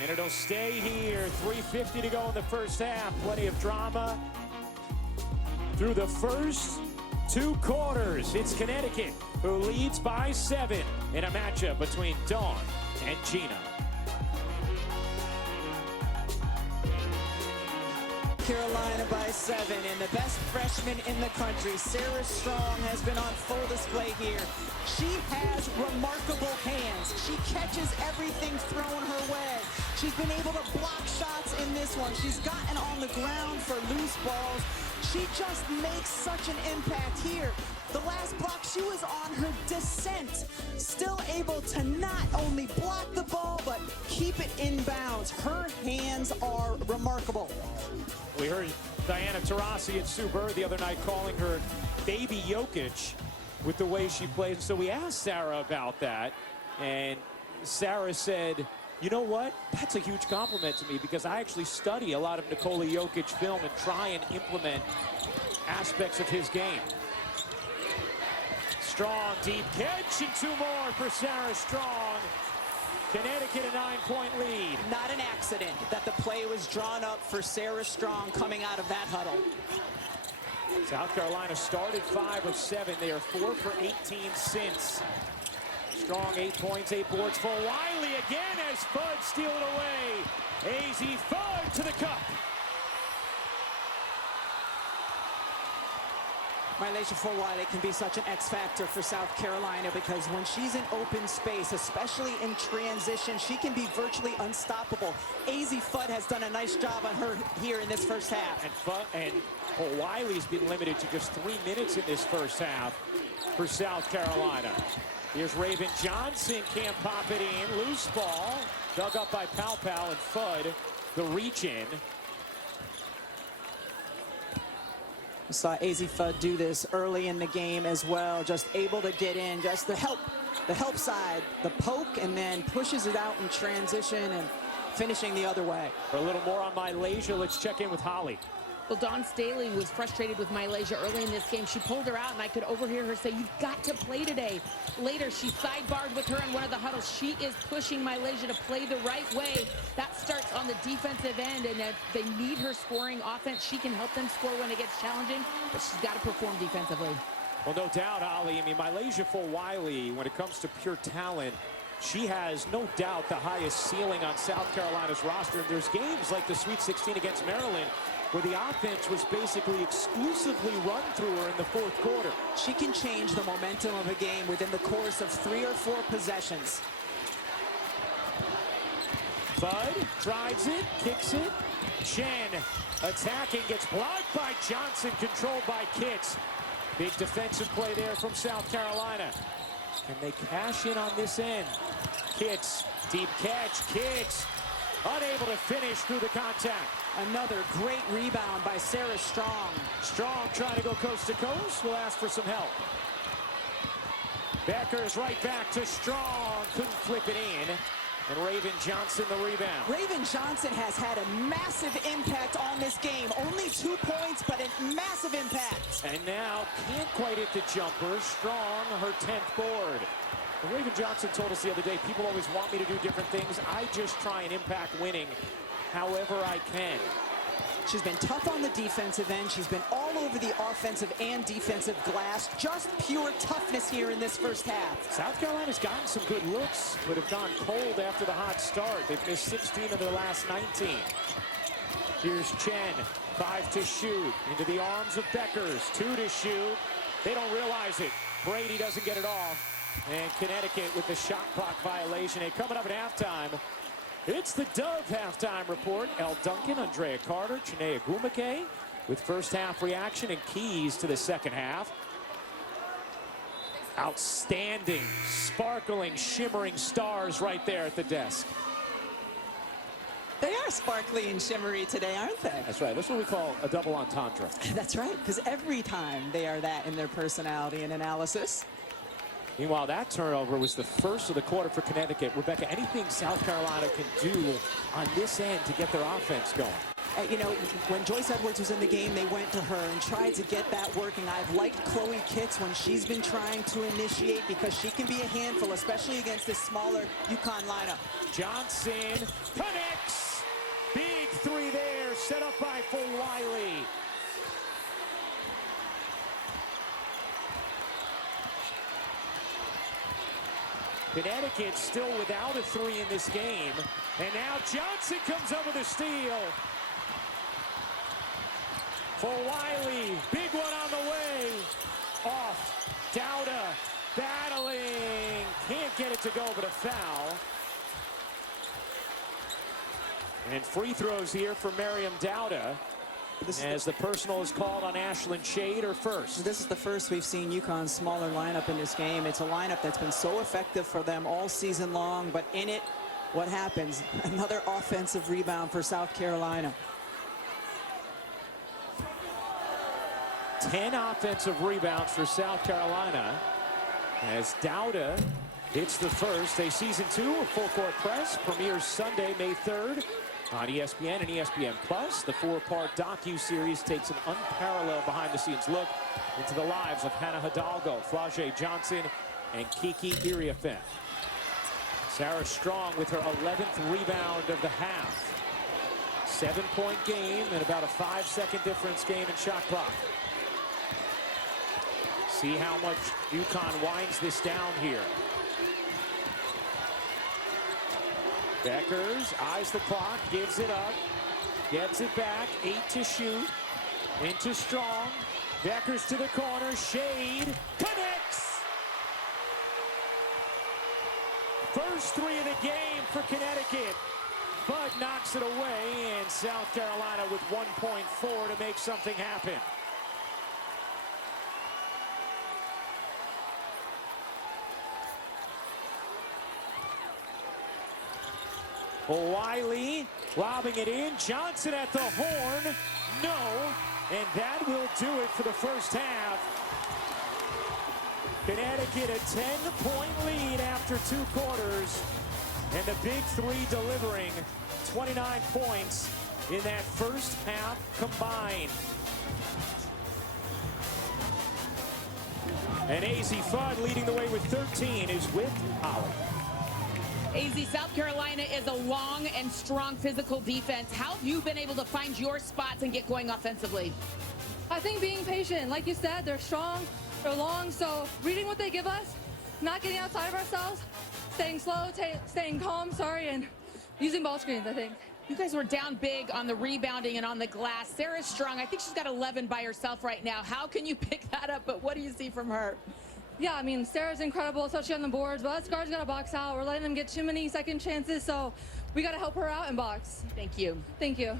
And it'll stay here. 3:50 to go in the first half. Plenty of drama through the first 2 quarters. It's Connecticut who leads by 7 in a matchup between Dawn and Gina. Carolina by 7, and the best freshman in the country, SarahStrong, has been on full display here. She has remarkable hands. She catches everything thrown her way. She's been able to block shots in this one. She's gotten on the ground for loose balls. She just makes such an impact here. The last block, she was on her descent, still able to not only block the ball, but keep it in bounds. Her hands are remarkable. We heard Diana Taurasi at Sue Bird the other night calling her baby Jokic with the way she plays. So we asked Sarah about that, and Sarah said, you know what? That's a huge compliment to me because I actually study a lot of Nikola Jokic film and try and implement aspects of his game. Strong, deep catch, and 2 more for SarahStrong. Connecticut a 9-point lead. Not an accident that the play was drawn up for SarahStrong coming out of that huddle. South Carolina started 5 of 7. They are 4 for 18 since. Strong 8 points, 8 boards for Wiley again as Fudd steal it away. AzziFudd to the cup. Mylasia Wiley can be such an X factor for South Carolina because when she's in open space, especially in transition, she can be virtually unstoppable. AzziFudd has done a nice job on her here in this first half. And Wiley's been limited to just 3 minutes in this first half for South Carolina. Here's Raven Johnson, can't pop it in. Loose ball, dug up by Pow and Fudd, the reach in. We saw AzziFudd do this early in the game as well, just able to get in, just the help side, the poke, and then pushes it out in transition and finishing the other way. For a little more on Mylasia, let's check in with Holly. Well, Dawn Staley was frustrated with Mylasia early in this game. She pulled her out, and I could overhear her say, you've got to play today. Later, she sidebarred with her in one of the huddles. She is pushing Mylasia to play the right way. That starts on the defensive end, and if they need her scoring offense, she can help them score when it gets challenging, but she's got to perform defensively. Well, no doubt, Holly. I mean, Mylasia Wiley, when it comes to pure talent, she has no doubt the highest ceiling on South Carolina's roster. And there's games like the Sweet 16 against Maryland where the offense was basically exclusively run through her in the 4th quarter. She can change the momentum of a game within the course of 3 or 4 possessions. Fudd drives it, kicks it. Chen attacking, gets blocked by Johnson, controlled by Kitts. Big defensive play there from South Carolina. Can they cash in on this end? Kitts, deep catch, Kitts. Unable to finish through the contact. Another great rebound by SarahStrong. Strong trying to go coast to coast. Will ask for some help. Bueckers right back to Strong. Couldn't flip it in. And Raven Johnson the rebound. Raven Johnson has had a massive impact on this game. Only 2 points, but a massive impact. And now can't quite hit the jumper. Strong, her 10th board. Raven Johnson told us the other day, people always want me to do different things. I just try and impact winning however I can. She's been tough on the defensive end. She's been all over the offensive and defensive glass. Just pure toughness here in this first half. South Carolina's gotten some good looks, but have gone cold after the hot start. They've missed 16 of their last 19. Here's Chen, 5 to shoot. Into the arms of Bueckers, 2 to shoot. They don't realize it. Brady doesn't get it off. And Connecticut with the shot clock violation. And coming up at halftime, it's the Dove halftime report. Elle Duncan, Andrea Carter, ncaawomensbasketball with first half reaction and keys to the second half. Outstanding, sparkling, shimmering stars right there at the desk. They are sparkly and shimmery today, aren't they? That's right. That's what we call a double entendre. That's right, because every time they are that in their personality and analysis. Meanwhile, that turnover was the first of the quarter for Connecticut. Rebecca, anything South Carolina can do on this end to get their offense going? You know, when Joyce Edwards was in the game, they went to her and tried to get that working. I've liked Chloe Kitts when she's been trying to initiate because she can be a handful, especially against this smaller UConn lineup. Johnson connects. Big three there, set up by Wiley. Connecticut still without a three in this game. And now Johnson comes up with a steal. For Wiley, big one on the way. Off, Dowda, battling. Can't get it to go, but a foul. And free throws here for Miriam Dowda. As the personal is called on Ashlyn Shade, her first. This is the first we've seen UConn's smaller lineup in this game. It's a lineup that's been so effective for them all season long, but in it, what happens? Another offensive rebound for South Carolina. 10 offensive rebounds for South Carolina as Dowda hits the first. A season 2 of Full Court Press premieres Sunday, May 3rd. On ESPN and ESPN Plus, the 4-part docu-series takes an unparalleled behind-the-scenes look into the lives of Hannah Hidalgo, Flau'jae Johnson, and Kiki Iriafen. SarahStrong with her 11th rebound of the half. 7-point game and about a 5-second difference game in shot clock. See how much UConn winds this down here. Bueckers eyes the clock, gives it up, gets it back, 8 to shoot, into Strong. Bueckers to the corner, Shade, connects! First three of the game for Connecticut. Bud knocks it away, and South Carolina with 1.4 to make something happen. Wiley lobbing it in. Johnson at the horn. No. And that will do it for the first half. Connecticut a 10-point lead after 2 quarters. And the big three delivering 29 points in that first half combined. And AzziFudd leading the way with 13 is with Holly. South Carolina is a long and strong physical defense. How have you been able to find your spots and get going offensively? I think being patient. Like you said, they're strong, they're long, so reading what they give us, not getting outside of ourselves, staying slow, staying calm, and using ball screens, I think. You guys were down big on the rebounding and on the glass. SarahStrong, I think she's got 11 by herself right now. How can you pick that up, but what do you see from her? Yeah, I mean, Sarah's incredible, especially on the boards, but us guards got to box out. We're letting them get too many second chances, so we got to help her out and box. Thank you. Thank you.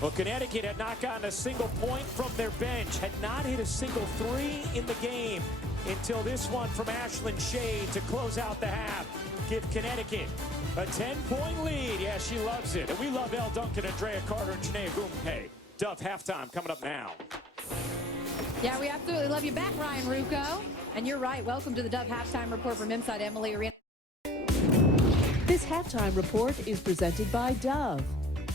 Well, Connecticut had not gotten a single point from their bench, had not hit a single three in the game until this one from Ashlyn Shade to close out the half. Give Connecticut a 10-point lead. Yeah, she loves it. And we love Elle Duncan, Andrea Carter, and ncaawomensbasketball. Dove halftime coming up now. Yeah, we absolutely love you back, Ryan Ruocco. And you're right. Welcome to the Dove halftime report from inside Emily Arena. This halftime report is presented by Dove.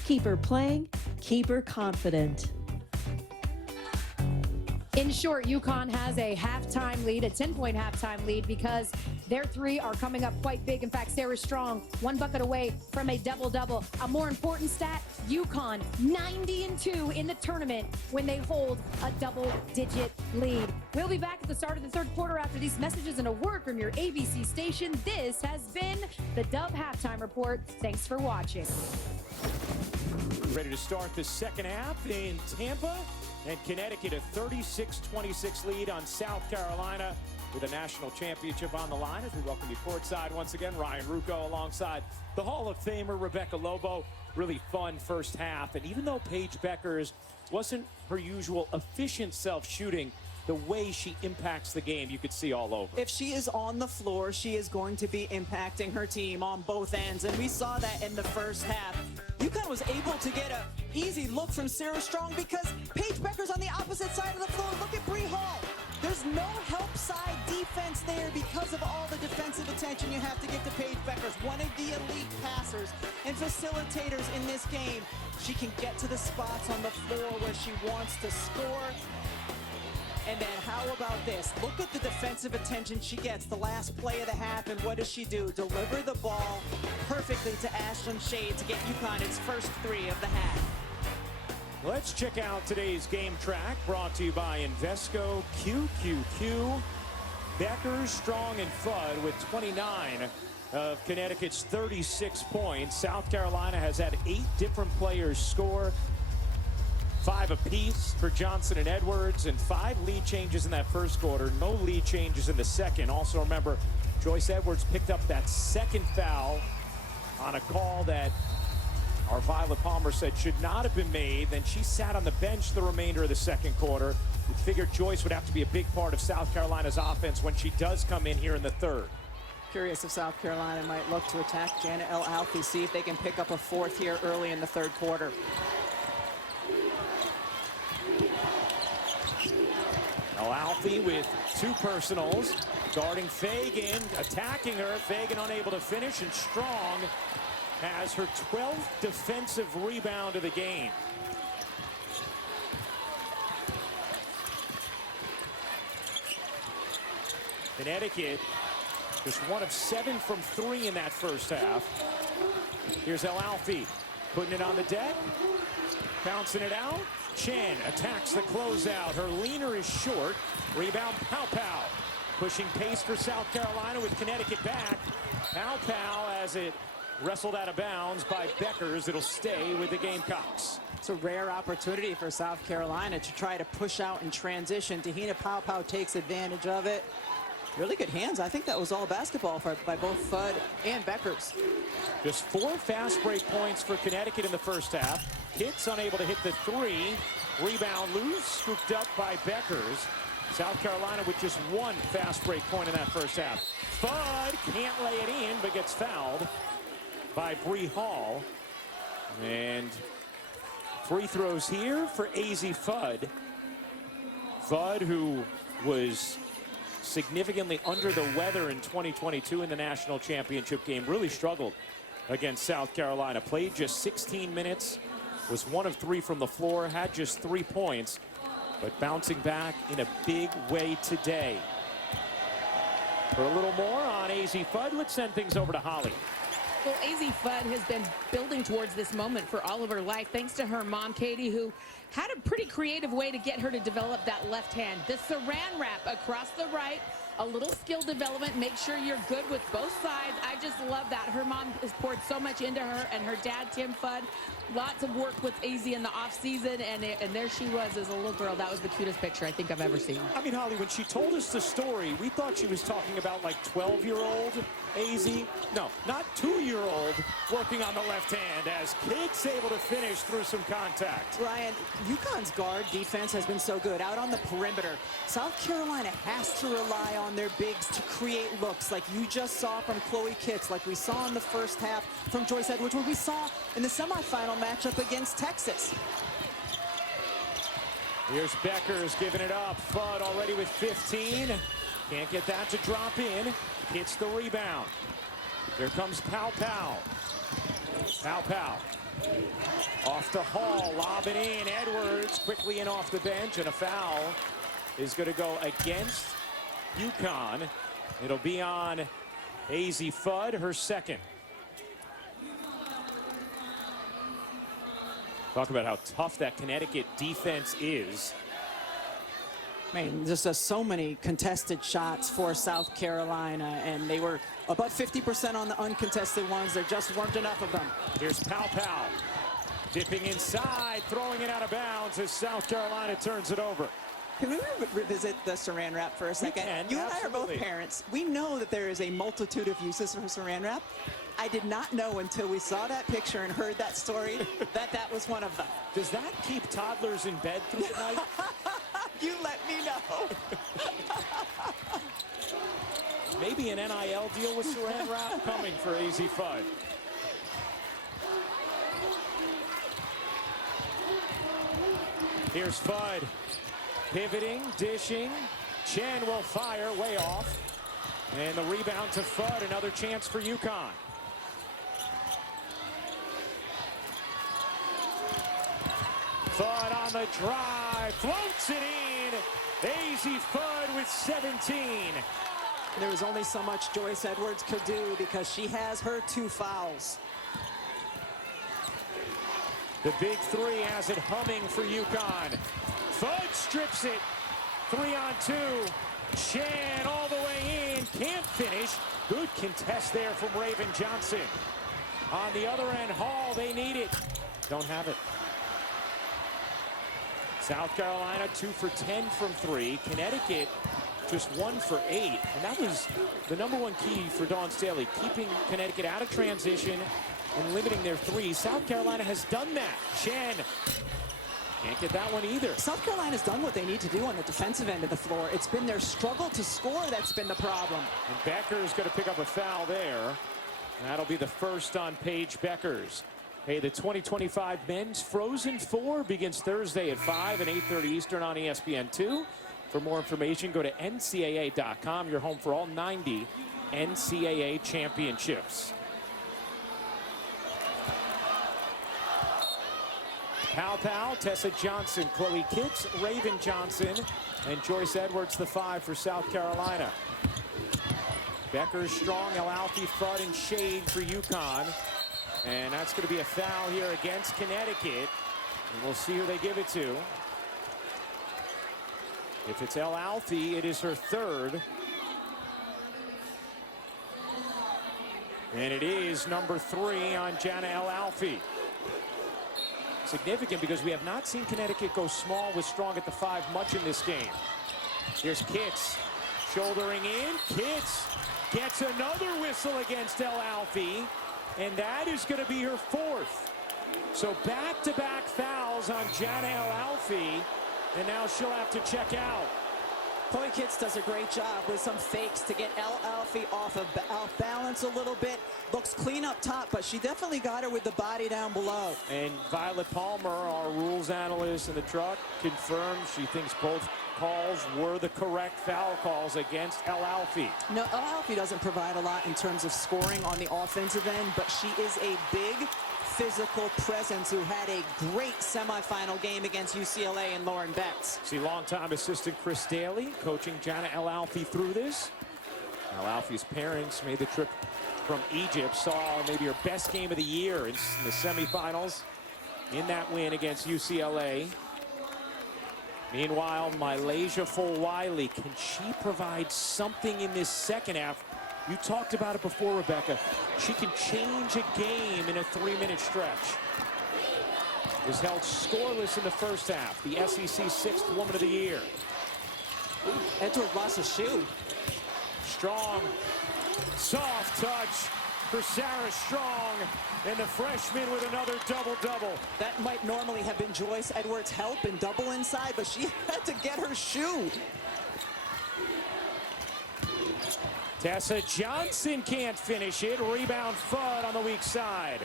Keep her playing, keep her confident. In short, UConn has a halftime lead, a 10-point halftime lead, because their three are coming up quite big. In fact, SarahStrong, 1 bucket away from a double-double. A more important stat, UConn 90-2 in the tournament when they hold a double-digit lead. We'll be back at the start of the third quarter after these messages and a word from your ABC station. This has been the Dub Halftime Report. Thanks for watching. Ready to start the second half in Tampa. And Connecticut a 36-26 lead on South Carolina with a national championship on the line. As we welcome you courtside once again, Ryan Ruocco alongside the Hall of Famer Rebecca Lobo. Really fun first half. And even though PaigeBueckers wasn't her usual efficient self-shooting, the way she impacts the game, you could see all over. If she is on the floor, she is going to be impacting her team on both ends, and we saw that in the first half. UConn was able to get an easy look from SarahStrong because PaigeBueckers on the opposite side of the floor. Look at Bree Hall. There's no help side defense there because of all the defensive attention you have to give to PaigeBueckers, one of the elite passers and facilitators in this game. She can get to the spots on the floor where she wants to score. And then how about this? Look at the defensive attention she gets the last play of the half, and what does she do? Deliver the ball perfectly to Ashlyn Shade to get UConn its first three of the half. Let's check out today's game track, brought to you by Invesco QQQ. Bueckers, Strong, and Fudd with 29 of Connecticut's 36 points. South Carolina has had 8 different players score. 5 apiece for Johnson and Edwards, and 5 lead changes in that first quarter. No lead changes in the second. Also remember, Joyce Edwards picked up that second foul on a call that our Violet Palmer said should not have been made. Then she sat on the bench the remainder of the second quarter. We figured Joyce would have to be a big part of South Carolina's offense when she does come in here in the third. Curious if South Carolina might look to attack Janet El-Alfi, see if they can pick up a fourth here early in the third quarter. El-Alfi with 2 personals, guarding Fagan, attacking her. Fagan unable to finish, and Strong has her 12th defensive rebound of the game. Connecticut just 1 of 7 from 3 in that first half. Here's El-Alfi putting it on the deck, bouncing it out. Chen attacks the closeout. Her leaner is short. Rebound, Pow. Pushing pace for South Carolina with Connecticut back. Pow as it wrestled out of bounds by Bueckers. It'll stay with the Gamecocks. It's a rare opportunity for South Carolina to try to push out and transition. Tahina Pow takes advantage of it. Really good hands. I think that was all basketball by both Fudd and Bueckers. Just 4 fast break points for Connecticut in the first half. Hits unable to hit the 3. Rebound loose, scooped up by Bueckers. South Carolina with just 1 fast break point in that first half. Fudd can't lay it in, but gets fouled by Bree Hall. And free throws here for AzziFudd. Fudd, who was significantly under the weather in 2022 in the national championship game, really struggled against South Carolina. Played just 16 minutes, was 1 of 3 from the floor, had just 3 points, but bouncing back in a big way today. For a little more on AzziFudd, let's send things over to Holly. Well, AzziFudd has been building towards this moment for all of her life, thanks to her mom, Katie, who had a pretty creative way to get her to develop that left hand. The saran wrap across the right, a little skill development, make sure you're good with both sides. I just love that. Her mom has poured so much into her, and her dad, Tim Fudd, lots of work with Azzi in the offseason, and there she was as a little girl. That was the cutest picture I think I've ever seen. I mean, Holly, when she told us the story, we thought she was talking about like 12-year-old Azzi. No, not 2-year-old working on the left hand, as Kid's able to finish through some contact. Ryan, UConn's guard defense has been so good out on the perimeter. South Carolina has to rely on their bigs to create looks like you just saw from Chloe Kitts, like we saw in the first half from Joyce Edwards, what we saw in the semifinal matchup against Texas. Here's Bueckers giving it up. Fudd already with 15. Can't get that to drop in. Hits the rebound. Here comes Pow. Off the Hall, lob it in. Edwards quickly in off the bench, and a foul is going to go against UConn. It'll be on AzziFudd, her second. Talk about how tough that Connecticut defense is. I mean, just so many contested shots for South Carolina, and they were about 50% on the uncontested ones. There just weren't enough of them. Here's Pau. Dipping inside, throwing it out of bounds as South Carolina turns it over. Can we revisit the saran wrap for a second? You and I are both parents. We know that there is a multitude of uses for saran wrap. I did not know until we saw that picture and heard that story that that was one of them. Does that keep toddlers in bed through the night? You let me know. Maybe an NIL deal with saran wrap coming for AzziFudd. Here's Fudd. Pivoting, dishing. Chen will fire way off. And the rebound to Fudd. Another chance for UConn. Fudd on the drive. Floats it in. AzziFudd with 17. There was only so much Joyce Edwards could do because she has her 2 fouls. The big three has it humming for UConn. Fudd strips it. 3-on-2. Chen all the way in. Can't finish. Good contest there from Raven Johnson. On the other end, Hall, they need it. Don't have it. South Carolina 2 for 10 from 3. Connecticut just 1 for 8. And that was the #1 key for Dawn Staley, keeping Connecticut out of transition and limiting their threes. South Carolina has done that. Chen can't get that one either. South Carolina's done what they need to do on the defensive end of the floor. It's been their struggle to score that's been the problem. And Becker's going to pick up a foul there. That'll be the first on PaigeBueckers. Hey, the 2025 Men's Frozen Four begins Thursday at 5 and 8:30 Eastern on ESPN2. For more information, go to NCAA.com. Your home for all 90 NCAA championships. Pau, Tessa Johnson, Chloe Kitts, Raven Johnson, and Joyce Edwards, the 5 for South Carolina. Beckers, Strong, Alalfi, Fudd, and Shade for UConn. And that's going to be a foul here against Connecticut. And we'll see who they give it to. If it's Alalfi, it is her 3rd. And it is number 3 on Jana Alalfi. Significant because we have not seen Connecticut go small with Strong at the 5 much in this game. Here's Kitts, shouldering in. Kitts gets another whistle against Alalfi, and that is going to be her 4th. So back-to-back fouls on Jana Alalfi, and now she'll have to check out. Chloe Kitts does a great job with some fakes to get Alalfi off balance a little bit. Looks clean up top, but she definitely got her with the body down below. And Violet Palmer, our rules analyst in the truck, confirmed she thinks both calls were the correct foul calls against Alalfi. No, Alalfi doesn't provide a lot in terms of scoring on the offensive end, but she is a big physical presence who had a great semifinal game against UCLA and Lauren Betts. See longtime assistant Chris Daly coaching Jana Alalfi through this. Alalfi's parents made the trip from Egypt, saw maybe her best game of the year in the semifinals in that win against UCLA. Meanwhile, Malaysia Fulwiley, can she provide something in this second half? You talked about it before, Rebecca. She can change a game in a 3-minute stretch. Was held scoreless in the first half. The SEC 6th Woman of the Year. Ooh, Edward lost a shoe. Strong, soft touch for SarahStrong, and the freshman with another double-double. That might normally have been Joyce Edwards' help in double inside, but she had to get her shoe. Tessa Johnson can't finish it. Rebound Fudd on the weak side.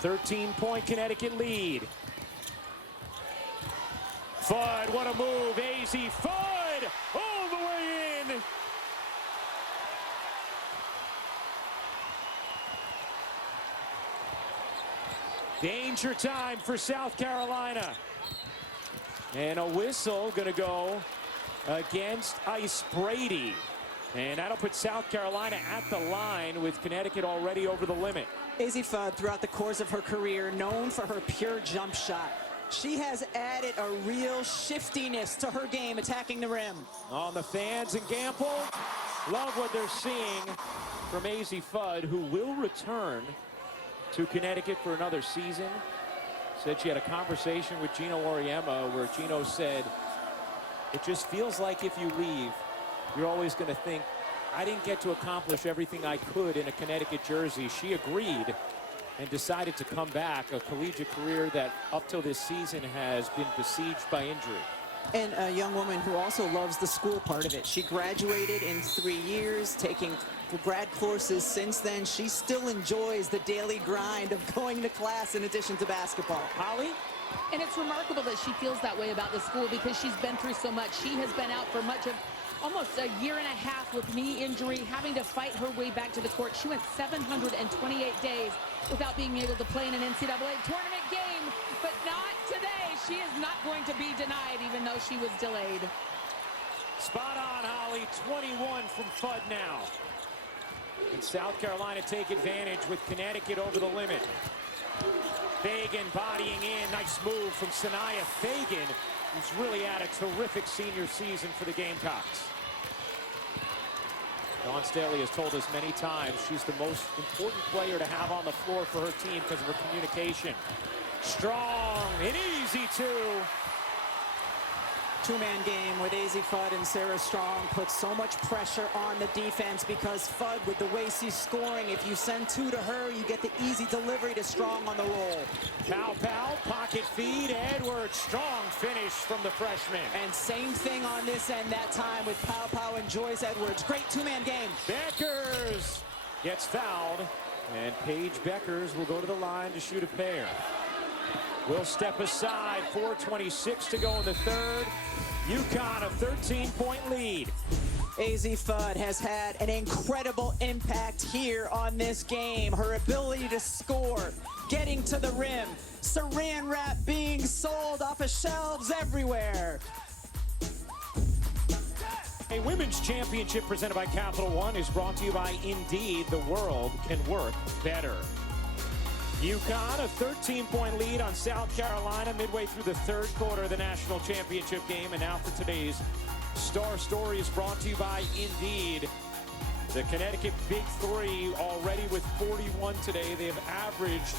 13-point Connecticut lead. Fudd, what a move. AzziFudd all the way in. Danger time for South Carolina. And a whistle going to go against Ice Brady. And that'll put South Carolina at the line with Connecticut already over the limit. AzziFudd, throughout the course of her career, known for her pure jump shot. She has added a real shiftiness to her game, attacking the rim. On the fans and Gamble, love what they're seeing from AzziFudd, who will return to Connecticut for another season. Said she had a conversation with Gino Auriemma where Gino said, it just feels like if you leave, you're always going to think, I didn't get to accomplish everything I could in a Connecticut jersey. She agreed and decided to come back, a collegiate career that up till this season has been besieged by injury. And a young woman who also loves the school part of it. She graduated in 3 years, taking grad courses since then. She still enjoys the daily grind of going to class in addition to basketball. Holly? And it's remarkable that she feels that way about the school because she's been through so much. She has been out for much of almost a year and a half with knee injury, having to fight her way back to the court. She went 728 days without being able to play in an NCAA tournament game, but not today. She is not going to be denied, even though she was delayed. Spot on, Holly. 21 from Fudd now. And South Carolina take advantage with Connecticut over the limit. Fagan bodying in. Nice move from Sanaya Fagan, who's really had a terrific senior season for the Gamecocks. Dawn Staley has told us many times she's the most important player to have on the floor for her team because of her communication. Strong and easy two. Two-man game with AzziFudd and SarahStrong puts so much pressure on the defense because Fudd, with the way she's scoring, if you send two to her, you get the easy delivery to Strong on the roll. Pow, pocket feed, Edwards. Strong finish from the freshman. And same thing on this end that time with Pow and Joyce Edwards. Great two-man game. Bueckers gets fouled, and PaigeBueckers will go to the line to shoot a pair. We'll step aside. 4:26 to go in the third. UConn a 13-point lead. AzziFudd has had an incredible impact here on this game. Her ability to score, getting to the rim, saran wrap being sold off of shelves everywhere. A women's championship presented by Capital One is brought to you by Indeed. The world can work better. UConn a 13-point lead on South Carolina midway through the third quarter of the national championship game. And now for today's Star Story is brought to you by Indeed. The Connecticut Big Three already with 41 today. They have averaged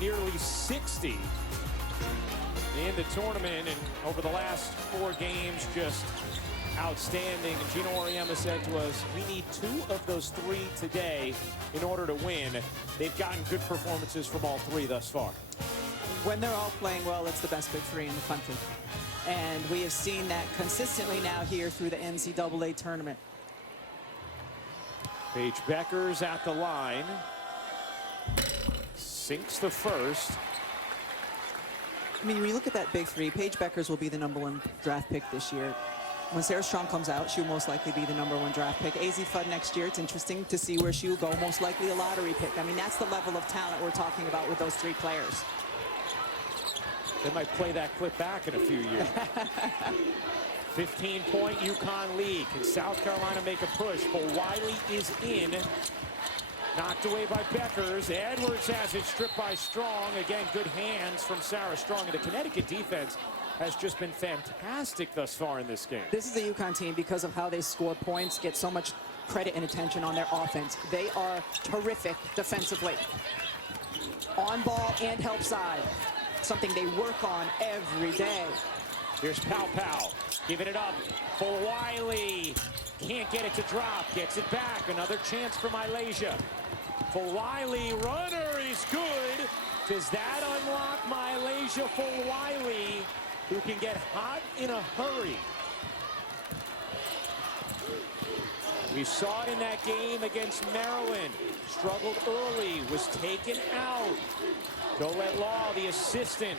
nearly 60 in the tournament, and over the last 4 games, just outstanding. And Gino Auriemma said to us, we need 2 of those 3 today in order to win. They've gotten good performances from all 3 thus far. When they're all playing well, it's the best Big Three in the country. And we have seen that consistently now here through the NCAA tournament. PaigeBueckers at the line. Sinks the first. I mean, when you look at that Big Three, PaigeBueckers will be the #1 draft pick this year. When SarahStrong comes out, she'll most likely be the #1 draft pick. AzziFudd next year, it's interesting to see where she will go. Most likely a lottery pick. I mean, that's the level of talent we're talking about with those 3 players. They might play that clip back in a few years. 15-point UConn lead. Can South Carolina make a push? But Wiley is in. Knocked away by Bueckers. Edwards has it stripped by Strong. Again, good hands from SarahStrong. And the Connecticut defense has just been fantastic thus far in this game. This is the UConn team, because of how they score points, get so much credit and attention on their offense. They are terrific defensively. On ball and help side. Something they work on every day. Here's Pow. Giving it up for Wiley. Can't get it to drop. Gets it back. Another chance for Malaysia. For Wiley, runner is good. Does that unlock Malaysia for Wiley, who can get hot in a hurry? We saw it in that game against Maryland. Struggled early, was taken out. Colette Law, the assistant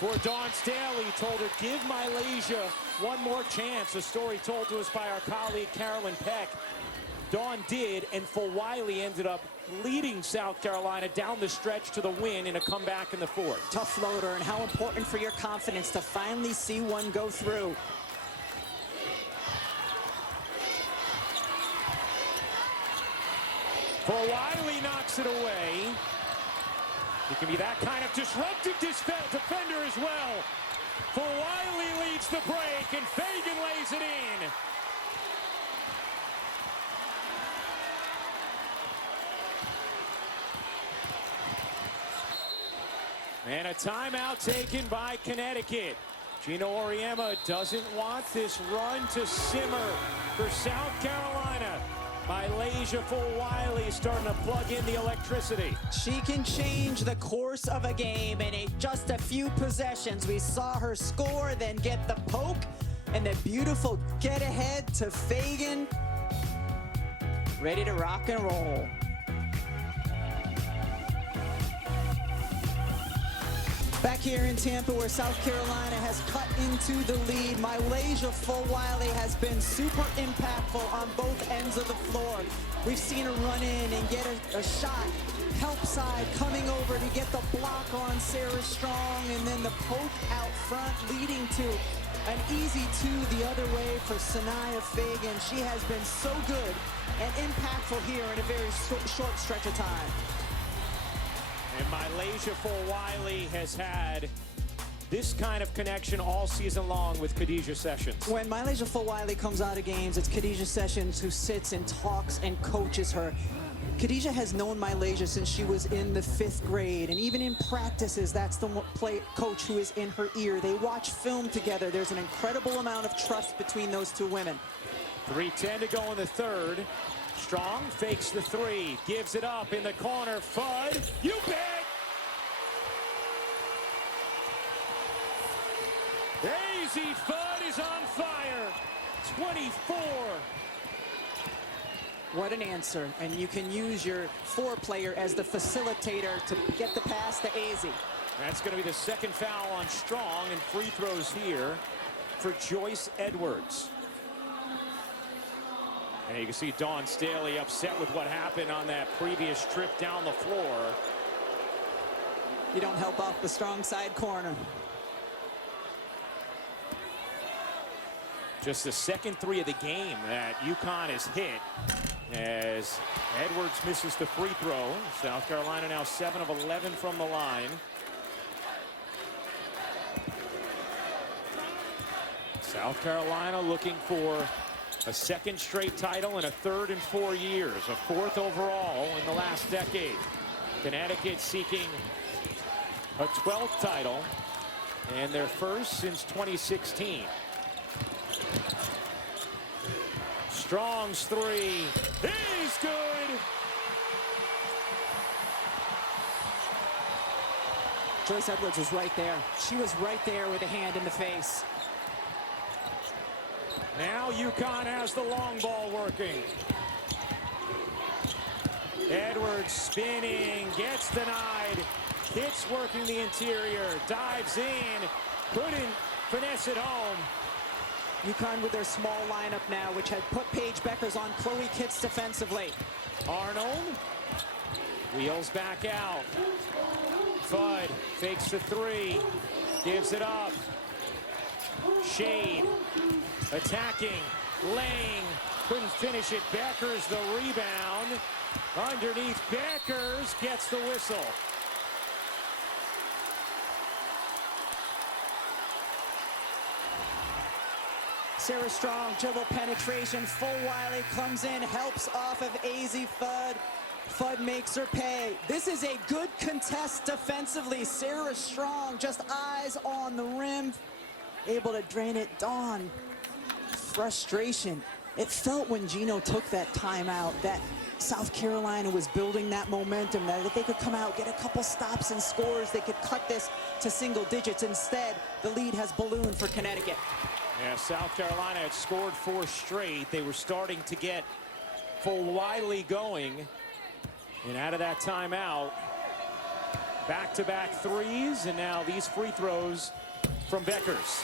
for Dawn Staley, told her, give Malaysia one more chance. A story told to us by our colleague Carolyn Peck. Dawn did, and Fulwiley ended up leading South Carolina down the stretch to the win in a comeback in the fourth. Tough floater, and how important for your confidence to finally see one go through. For Wiley knocks it away. He can be that kind of disruptive defender as well. For Wiley leads the break, and Fagan lays it in. And a timeout taken by Connecticut. Gino Auriemma doesn't want this run to simmer for South Carolina. Malaysia Fulwiley starting to plug in the electricity. She can change the course of a game in just a few possessions. We saw her score, then get the poke, and the beautiful get ahead to Fagan. Ready to rock and roll. Back here in Tampa, where South Carolina has cut into the lead, Malaysia Fulwiley has been super impactful on both ends of the floor. We've seen her run in and get a shot, help side, coming over to get the block on SarahStrong, and then the poke out front, leading to an easy two the other way for Sanaya Fagan. She has been so good and impactful here in a very short stretch of time. And Malaysia Fulwiley has had this kind of connection all season long with Khadijah Sessions. When Malaysia Fulwiley comes out of games, it's Khadijah Sessions who sits and talks and coaches her. Khadijah has known Malaysia since she was in the 5th grade, and even in practices, that's the coach who is in her ear. They watch film together. There's an incredible amount of trust between those two women. 3:10 to go in the third. Strong fakes the three, gives it up in the corner. Fudd, you bet! AzziFudd is on fire. 24. What an answer. And you can use your 4-player as the facilitator to get the pass to Azzi. That's going to be the second foul on Strong, and free throws here for Joyce Edwards. And you can see Dawn Staley upset with what happened on that previous trip down the floor. You don't help off the strong side corner. Just the second three of the game that UConn has hit as Edwards misses the free throw. South Carolina now 7 of 11 from the line. South Carolina looking for a second straight title in a 3rd in 4 years, a 4th overall in the last decade. Connecticut seeking a 12th title and their first since 2016. Strong's three is good. Joyce Edwards was right there. She was right there with a hand in the face. Now UConn has the long ball working. Edwards spinning, gets denied. Kitts working the interior, dives in, couldn't finesse it home. UConn with their small lineup now, which had put PaigeBueckers on Chloe Kitts defensively. Arnold wheels back out. Fudd fakes the three, gives it up. Shade attacking, laying, couldn't finish it. Bueckers the rebound. Underneath, Bueckers gets the whistle. SarahStrong, dribble penetration. Fulwiley comes in, helps off of AzziFudd. Fudd makes her pay. This is a good contest defensively. SarahStrong just eyes on the rim, able to drain it. Dawn, frustration. It felt when Gino took that timeout that South Carolina was building that momentum, that if they could come out, get a couple stops and scores, they could cut this to single digits. Instead, the lead has ballooned for Connecticut. Yeah, South Carolina had scored 4 straight. They were starting to get Fulwiley going. And out of that timeout, back-to-back threes, and now these free throws from Bueckers.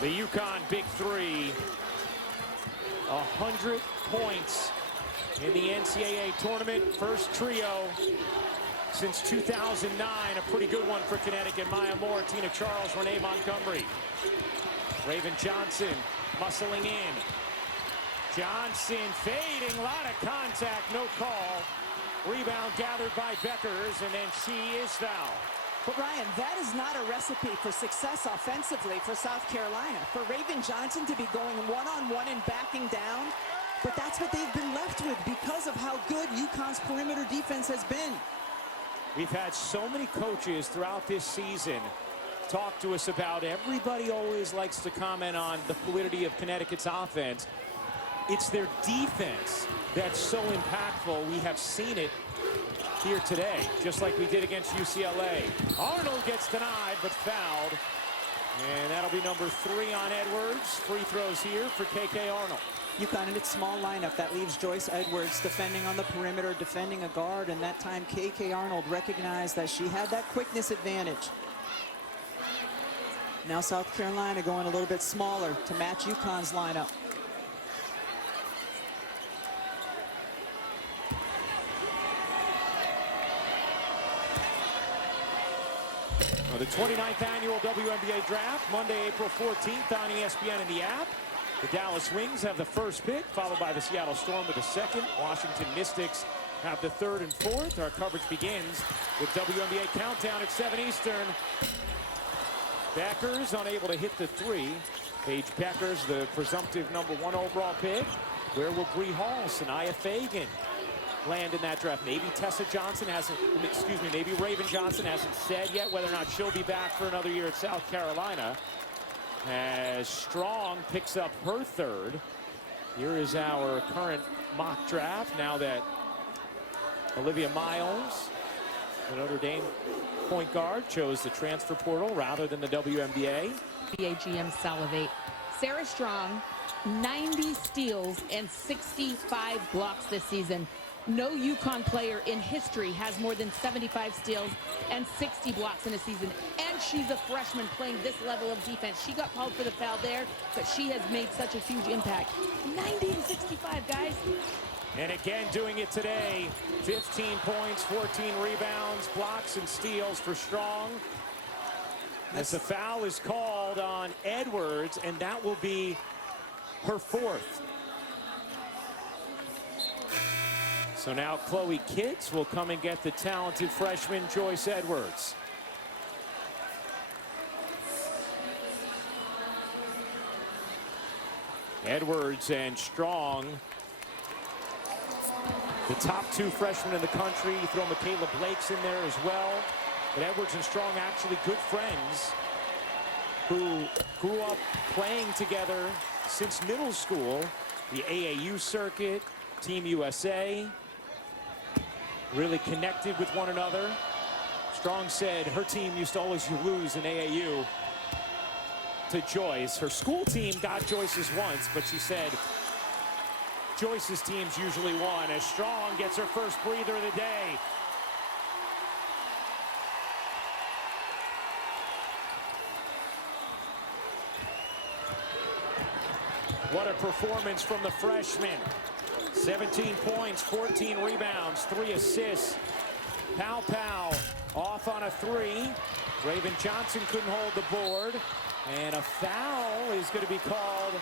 The UConn big three, 100 points in the NCAA tournament. First trio since 2009. A pretty good one for Connecticut. Maya Moore, Tina Charles, Renee Montgomery. Raven Johnson muscling in. Johnson fading, a lot of contact, no call. Rebound gathered by Bueckers, and then she is fouled. But Ryan, that is not a recipe for success offensively for South Carolina. For Raven Johnson to be going one-on-one and backing down, but that's what they've been left with because of how good UConn's perimeter defense has been. We've had so many coaches throughout this season talk to us about, everybody always likes to comment on the fluidity of Connecticut's offense. It's their defense that's so impactful. We have seen it here today, just like we did against UCLA. Arnold gets denied, but fouled. And that'll be number 3 on Edwards. Free throws here for KK Arnold. UConn in its small lineup. That leaves Joyce Edwards defending on the perimeter, defending a guard, and that time KK Arnold recognized that she had that quickness advantage. Now South Carolina going a little bit smaller to match UConn's lineup. The 29th annual WNBA draft, Monday, April 14th on ESPN and the app. The Dallas Wings have the first pick, followed by the Seattle Storm with the second. Washington Mystics have the 3rd and 4th. Our coverage begins with WNBA countdown at 7 Eastern. Bueckers unable to hit the 3. PaigeBueckers, the presumptive number 1 overall pick. Where will Bree Hall, Sanaya Fagan land in that draft? Maybe Tessa Johnson hasn't, excuse me, maybe Raven Johnson hasn't said yet whether or not she'll be back for another year at South Carolina. As Strong picks up her 3rd. Here is our current mock draft now that Olivia Miles, the Notre Dame point guard, chose the transfer portal rather than the WNBA. GM salivate. SarahStrong, 90 steals and 65 blocks this season. No UConn player in history has more than 75 steals and 60 blocks in a season. And she's a freshman playing this level of defense. She got called for the foul there, but she has made such a huge impact. 90 and 65, guys. And again doing it today. 15 points, 14 rebounds, blocks and steals for Strong. As the foul is called on Edwards, and that will be her 4th. So now Chloe Kitts will come and get the talented freshman Joyce Edwards. Edwards and Strong, the top 2 freshmen in the country. You throw Michaela Blake's in there as well. But Edwards and Strong actually good friends who grew up playing together since middle school. The AAU circuit, Team USA. Really connected with one another. Strong said her team used to always lose in AAU to Joyce. Her school team got Joyce's once, but she said Joyce's teams usually won, as Strong gets her first breather of the day. What a performance from the freshman. 17 points, 14 rebounds, 3 assists. Pow off on a 3. Raven Johnson couldn't hold the board. And a foul is going to be called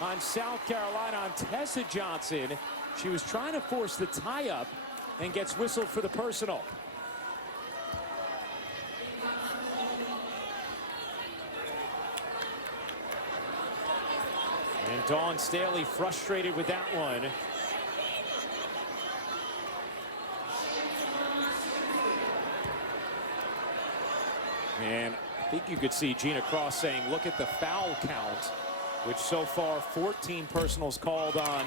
on South Carolina on Tessa Johnson. She was trying to force the tie-up and gets whistled for the personal. And Dawn Staley frustrated with that one. And I think you could see Gina Cross saying, look at the foul count, which so far 14 personals called on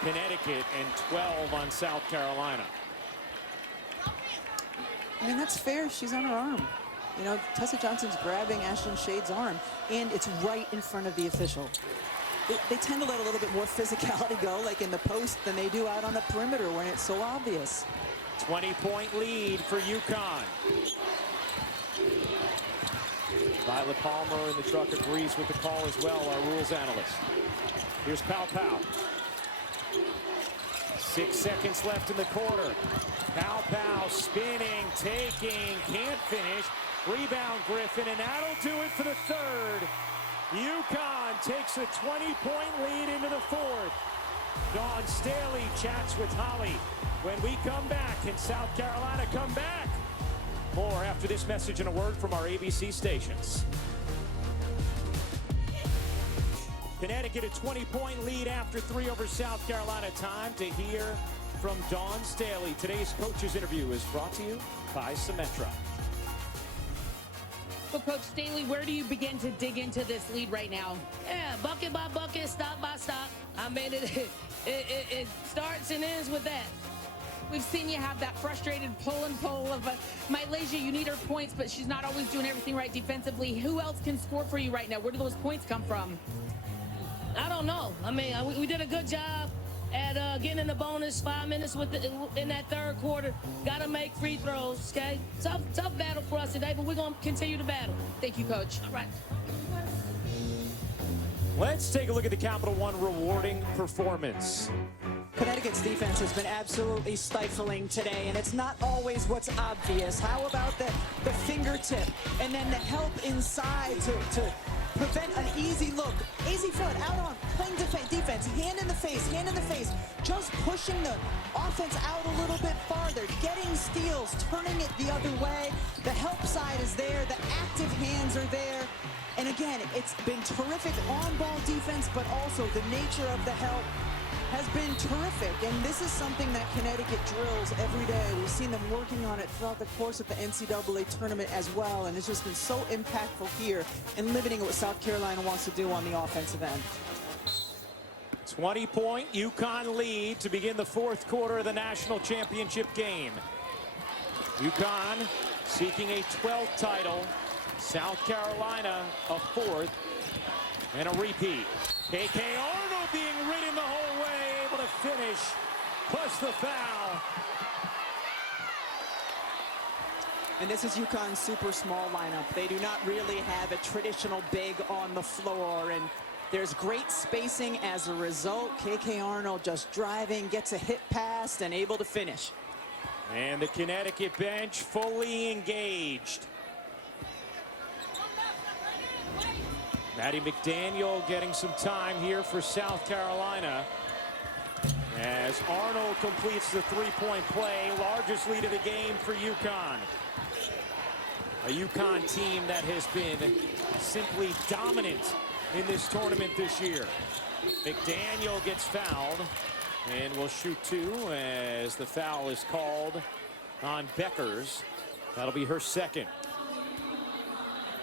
Connecticut and 12 on South Carolina. I mean, that's fair. She's on her arm. You know, Tessa Johnson's grabbing Ashlyn Shade's arm, and it's right in front of the official. They tend to let a little bit more physicality go, like in the post, than they do out on the perimeter when it's so obvious. 20-point lead for UConn. Violet Palmer in the truck agrees with the call as well, our rules analyst. Here's Pow. 6 seconds left in the quarter. Pow, spinning, taking, can't finish. Rebound Griffin, and that'll do it for the third. UConn takes a 20-point lead into the fourth. Dawn Staley chats with Holly. When we come back, can South Carolina come back? More after this message and a word from our ABC stations. Connecticut a 20-point lead after 3 over South Carolina. Time to hear from Dawn Staley. Today's coach's interview is brought to you by Symetra. Well, Coach Staley, where do you begin to dig into this lead right now? Yeah, bucket by bucket, stop by stop. I mean, it starts and ends with that. We've seen you have that frustrated pull and pull of Malaysia. You need her points, but she's not always doing everything right defensively. Who else can score for you right now? Where do those points come from? I don't know. I mean, we did a good job at getting in the bonus 5 minutes in that third quarter. Got to make free throws, okay? Tough battle for us today, but we're going to continue to battle. Thank you, Coach. All right. Let's take a look at the Capital One rewarding performance. Connecticut's defense has been absolutely stifling today, and it's not always what's obvious. How about the fingertip and then the help inside to prevent an easy look? AzziFudd out on playing defense, hand in the face, just pushing the offense out a little bit farther, getting steals, turning it the other way. The help side is there, the active hands are there. And again, it's been terrific on-ball defense, but also the nature of the help has been terrific, and this is something that Connecticut drills every day. We've seen them working on it throughout the course of the NCAA tournament as well, and it's just been so impactful here in limiting what South Carolina wants to do on the offensive end. 20-point UConn lead to begin the fourth quarter of the national championship game. UConn seeking a 12th title, South Carolina a 4th, and a repeat. KK Arnold being ridden the whole way, able to finish, plus the foul. And this is UConn's super small lineup. They do not really have a traditional big on the floor, and there's great spacing as a result. KK Arnold just driving, gets a hit pass, and able to finish. And the Connecticut bench fully engaged. Maddie McDaniel getting some time here for South Carolina as Arnold completes the three-point play, largest lead of the game for UConn. A UConn team that has been simply dominant in this tournament this year. McDaniel gets fouled and will shoot 2 as the foul is called on Bueckers. That'll be her second.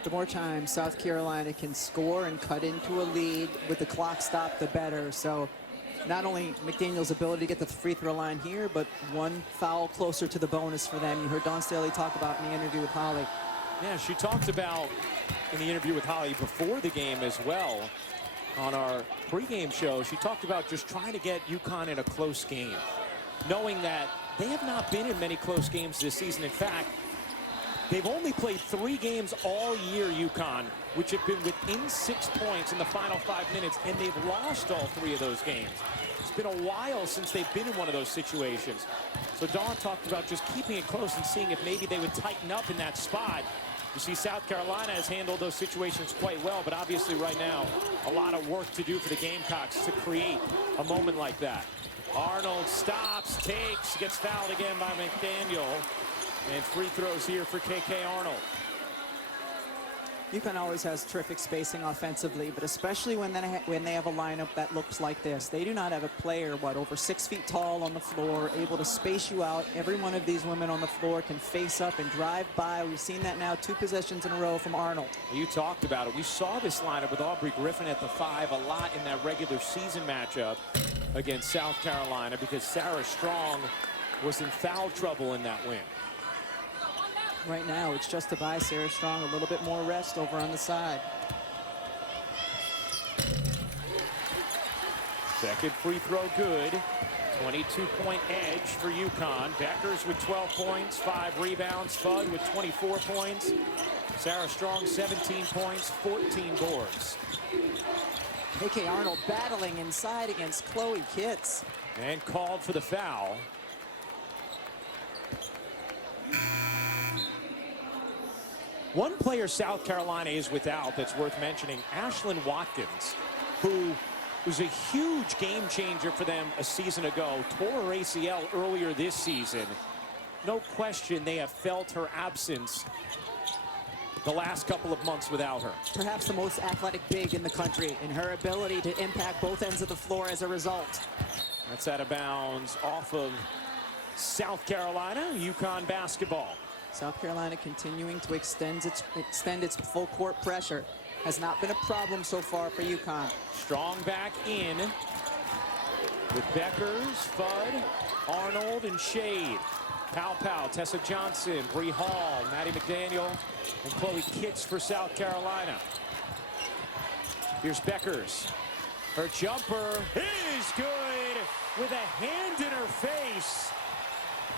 The more time South Carolina can score and cut into a lead with the clock stopped, the better. So not only McDaniel's ability to get the free throw line here, but one foul closer to the bonus for them. You heard Dawn Staley talk about in the interview with Holly. Yeah, she talked about in the interview with Holly before the game as well. On our pregame show, she talked about just trying to get UConn in a close game, knowing that they have not been in many close games this season. In fact, they've only played 3 games all year, UConn, which have been within 6 points in the final 5 minutes, and they've lost all 3 of those games. It's been a while since they've been in one of those situations. So Dawn talked about just keeping it close and seeing if maybe they would tighten up in that spot. You see South Carolina has handled those situations quite well, but obviously right now, a lot of work to do for the Gamecocks to create a moment like that. Arnold stops, takes, gets fouled again by McDaniel. And free throws here for KK Arnold. UConn always has terrific spacing offensively, but especially when they have a lineup that looks like this. They do not have a player, over 6 feet tall on the floor, able to space you out. Every one of these women on the floor can face up and drive by. We've seen that now 2 possessions in a row from Arnold. You talked about it. We saw this lineup with Aubrey Griffin at the 5 a lot in that regular season matchup against South Carolina because SarahStrong was in foul trouble in that win. Right now, it's just to buy SarahStrong a little bit more rest over on the side. Second free throw good. 22-point edge for UConn. Bueckers with 12 points, 5 rebounds. Fudd with 24 points. SarahStrong 17 points, 14 boards. KK Arnold battling inside against Chloe Kitts. And called for the foul. One player South Carolina is without that's worth mentioning, Ashlyn Watkins, who was a huge game changer for them a season ago, tore her ACL earlier this season. No question they have felt her absence the last couple of months without her. Perhaps the most athletic big in the country, and her ability to impact both ends of the floor as a result. That's out of bounds off of South Carolina, UConn basketball. South Carolina continuing to extend its full court pressure. Has not been a problem so far for UConn. Strong back in with Bueckers, Fudd, Arnold, and Shade. Pow, Tessa Johnson, Bree Hall, Maddie McDaniel, and Chloe Kitts for South Carolina. Here's Bueckers. Her jumper is good with a hand in her face.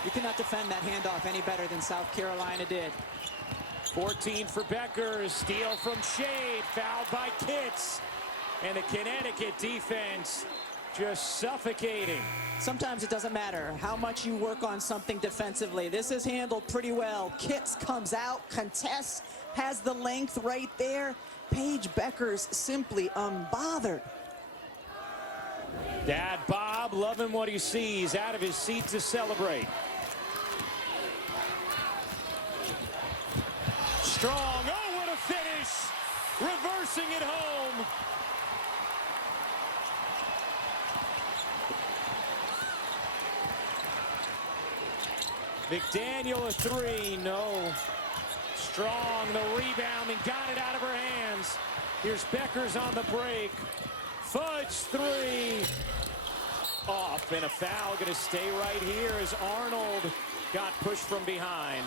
You cannot defend that handoff any better than South Carolina did. 14 for Bueckers, steal from Shade, fouled by Kitts. And the Connecticut defense just suffocating. Sometimes it doesn't matter how much you work on something defensively. This is handled pretty well. Kitts comes out, contests, has the length right there. PaigeBueckers simply unbothered. Dad Bob loving what he sees, out of his seat to celebrate. Strong, oh, what a finish! Reversing it home. McDaniel a three, no. Strong, the rebound, and got it out of her hands. Here's Bueckers on the break. Fudd's three. Off, and a foul gonna stay right here as Arnold got pushed from behind.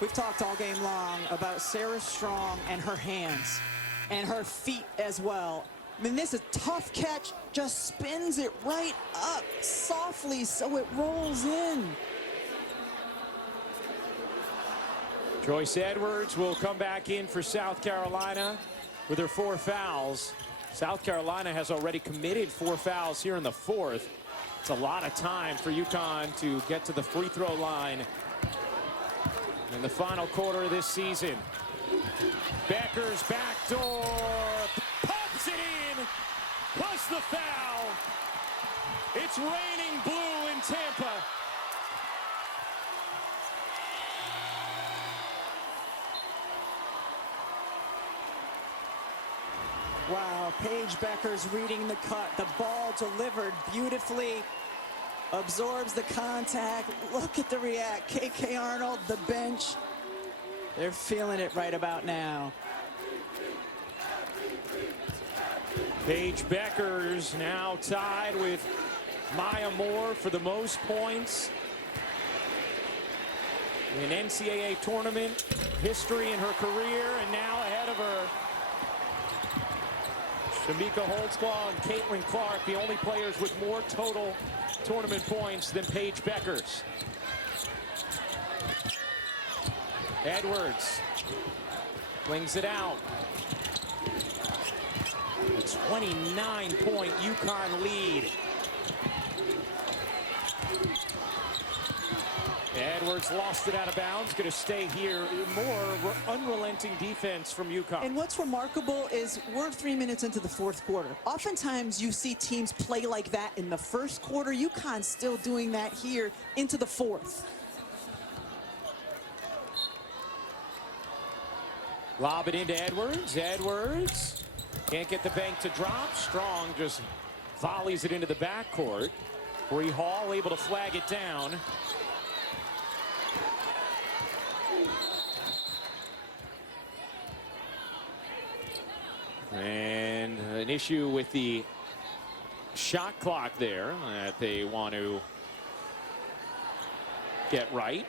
We've talked all game long about SarahStrong and her hands and her feet as well. I mean, this is a tough catch, just spins it right up softly so it rolls in. Joyce Edwards will come back in for South Carolina with her 4 fouls. South Carolina has already committed 4 fouls here in the 4th. It's a lot of time for UConn to get to the free throw line in the final quarter of this season. Bueckers backdoor, pops it in, plus the foul. It's raining blue in Tampa. Wow, PaigeBueckers reading the cut. The ball delivered beautifully. Absorbs the contact. Look at the react. KK Arnold, the bench. They're feeling it right about now. PaigeBueckers now tied with Maya Moore for the most points in NCAA tournament history in her career, and now ahead of her, Shamika Holtzclaw and Caitlin Clark, the only players with more total tournament points than PaigeBueckers. Edwards flings it out. A 29-point UConn lead. Edwards lost it out of bounds. Going to stay here. More unrelenting defense from UConn. And what's remarkable is we're 3 minutes into the 4th quarter. Oftentimes you see teams play like that in the 1st quarter. UConn's still doing that here into the 4th. Lob it into Edwards. Edwards can't get the bank to drop. Strong just volleys it into the backcourt. Bree Hall able to flag it down. And an issue with the shot clock there that they want to get right.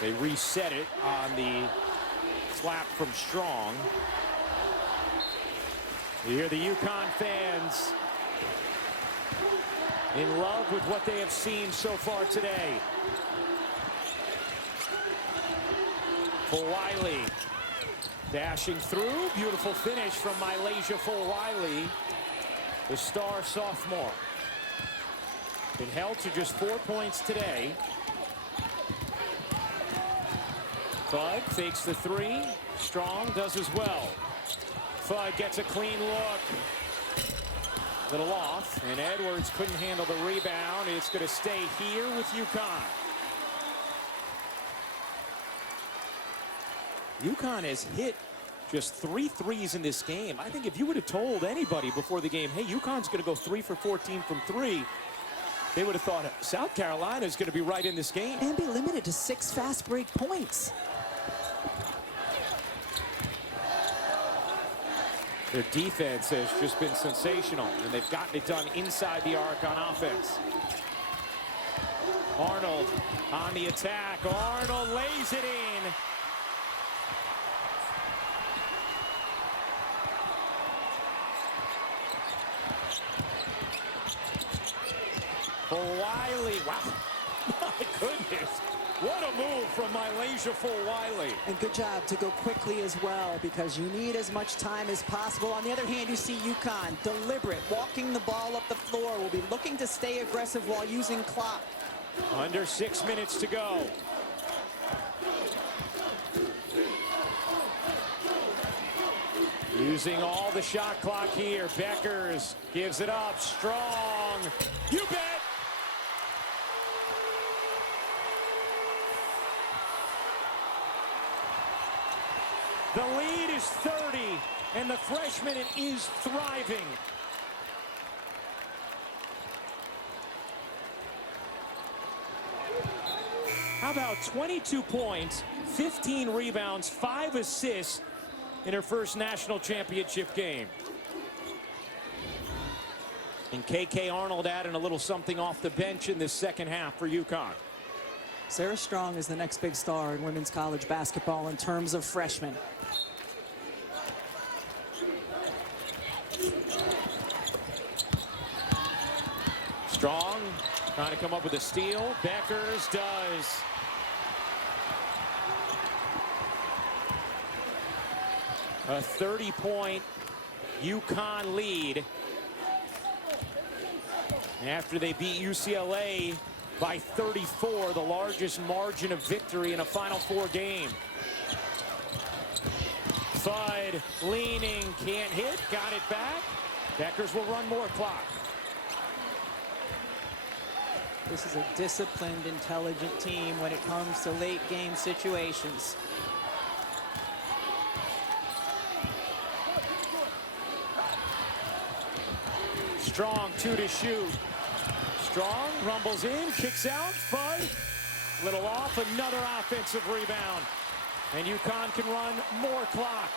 They reset it on the slap from Strong. You hear the UConn fans in love with what they have seen so far today. For Wiley. Dashing through, beautiful finish from Mylasia Fulwiley, the star sophomore. Been held to just 4 points today. Fudd fakes the three. Strong does as well. Fudd gets a clean look. Little off, and Edwards couldn't handle the rebound. It's going to stay here with UConn. UConn has hit just 3 threes in this game. I think if you would have told anybody before the game, hey, UConn's going to go 3 for 14 from 3, they would have thought South Carolina is going to be right in this game. And be limited to 6 fast break points. Their defense has just been sensational, and they've gotten it done inside the arc on offense. Arnold on the attack. Arnold lays it in. Fulwiley, wow, my goodness. What a move from Mylasia Fulwiley. And good job to go quickly as well, because you need as much time as possible. On the other hand, you see UConn, deliberate, walking the ball up the floor, will be looking to stay aggressive while using clock. Under 6 minutes to go. Using all the shot clock here. Bueckers gives it up. Strong. You bet. The lead is 30, and the freshman is thriving. How about 22 points, 15 rebounds, 5 assists in her first national championship game? And KK Arnold adding a little something off the bench in this second half for UConn. SarahStrong is the next big star in women's college basketball in terms of freshmen. Strong trying to come up with a steal. Bueckers does. A 30-point UConn lead after they beat UCLA by 34, the largest margin of victory in a Final Four game. Fudd leaning, can't hit, got it back. Bueckers will run more clock. This is a disciplined, intelligent team when it comes to late game situations. Strong, 2 to shoot. Strong rumbles in, kicks out. Fudd, little off, another offensive rebound. And UConn can run more clock.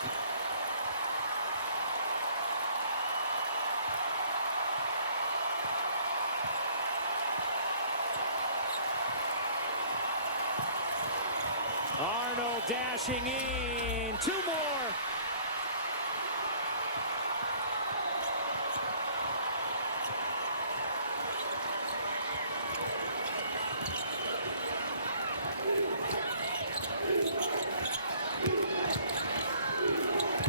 Arnold dashing in, 2 more.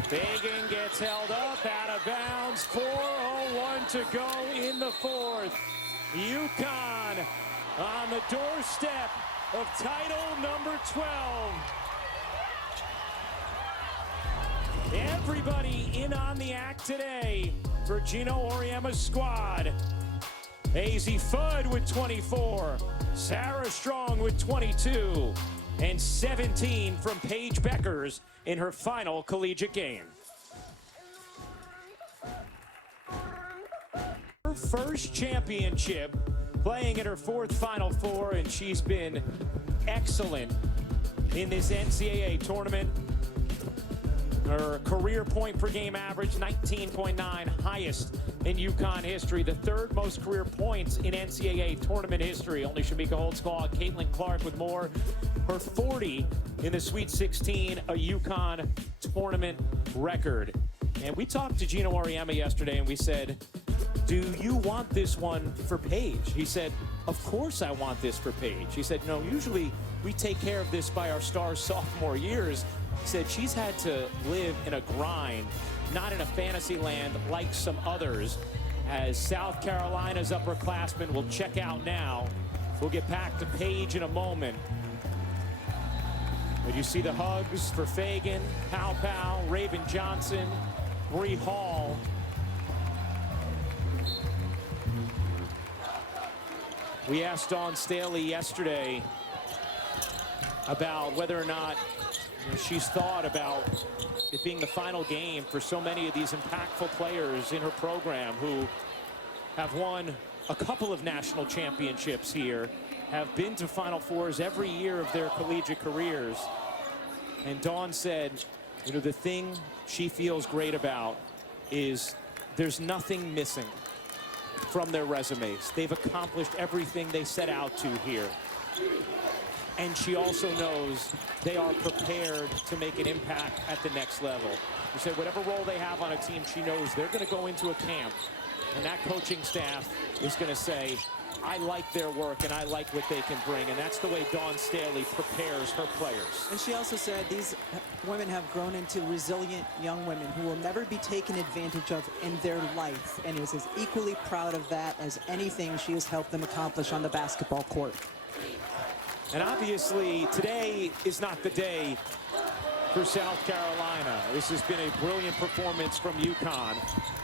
Fagan gets held up, out of bounds, 4:01 to go in the fourth. UConn on the doorstep of title number 12. Everybody in on the act today for Gino Auriemma's squad. AzziFudd with 24, SarahStrong with 22, and 17 from PaigeBueckers in her final collegiate game. Her first championship, playing in her 4th Final Four, and she's been excellent in this NCAA tournament. Her career point per game average, 19.9, highest in UConn history. The 3rd most career points in NCAA tournament history. Only Shamika Holtzclaw, Caitlin Clark with more. Her 40 in the Sweet 16, a UConn tournament record. And we talked to Gino Auriemma yesterday, and we said, do you want this one for Paige? He said, of course I want this for Paige. He said, no, usually we take care of this by our star sophomore years. said she's had to live in a grind, not in a fantasy land like some others, as South Carolina's upperclassmen will check out now. We'll get back to Paige in a moment. But you see the hugs for Fagan, Pow, Raven Johnson, Bree Hall. We asked Dawn Staley yesterday about whether or not she's thought about it being the final game for so many of these impactful players in her program who have won a couple of national championships here, have been to Final Fours every year of their collegiate careers. And Dawn said, you know, the thing she feels great about is there's nothing missing from their resumes. They've accomplished everything they set out to here. And she also knows they are prepared to make an impact at the next level. She said whatever role they have on a team, she knows they're going to go into a camp, and that coaching staff is going to say, I like their work and I like what they can bring. And that's the way Dawn Staley prepares her players. And she also said these women have grown into resilient young women who will never be taken advantage of in their life, and is as equally proud of that as anything she has helped them accomplish on the basketball court. And obviously today is not the day for South Carolina. This has been a brilliant performance from UConn,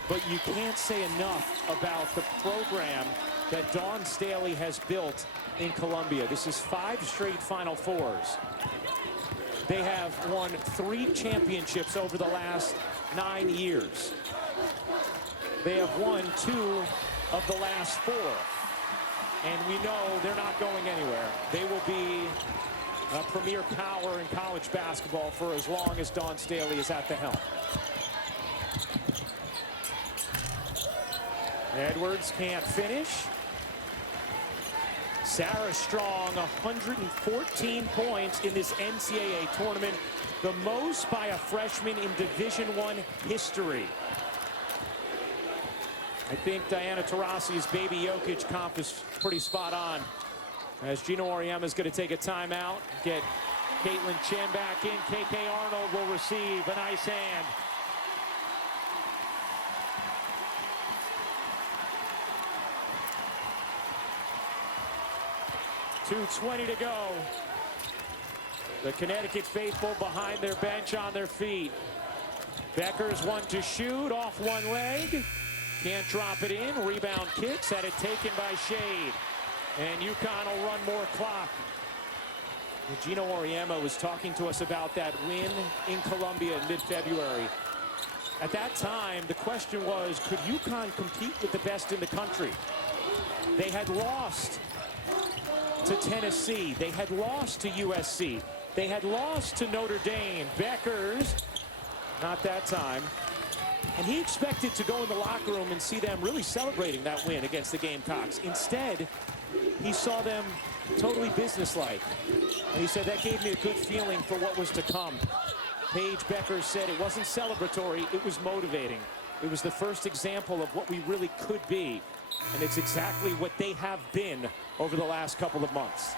but you can't say enough about the program that Dawn Staley has built in Columbia. This is 5 straight Final Fours. They have won 3 championships over the last 9 years. They have won 2 of the last 4. And we know they're not going anywhere. They will be a premier power in college basketball for as long as Dawn Staley is at the helm. Edwards can't finish. SarahStrong, 114 points in this NCAA tournament, the most by a freshman in Division I history. I think Diana Taurasi's baby Jokic comp is pretty spot on, as Gino Auriemma is going to take a timeout, get Caitlin Chen back in. KK Arnold will receive a nice hand. .2:20 to go. The Connecticut faithful behind their bench on their feet. Bueckers one to shoot, off one leg. Can't drop it in. Rebound kicks, had it taken by Shade. And UConn will run more clock. Gino Auriemma was talking to us about that win in Columbia in mid-February. At that time, the question was, could UConn compete with the best in the country? They had lost to Tennessee. They had lost to USC. They had lost to Notre Dame. Bueckers, not that time. And he expected to go in the locker room and see them really celebrating that win against the Gamecocks. Instead, he saw them totally businesslike. And he said that gave me a good feeling for what was to come. PaigeBueckers said it wasn't celebratory, it was motivating. It was the first example of what we really could be. And it's exactly what they have been over the last couple of months.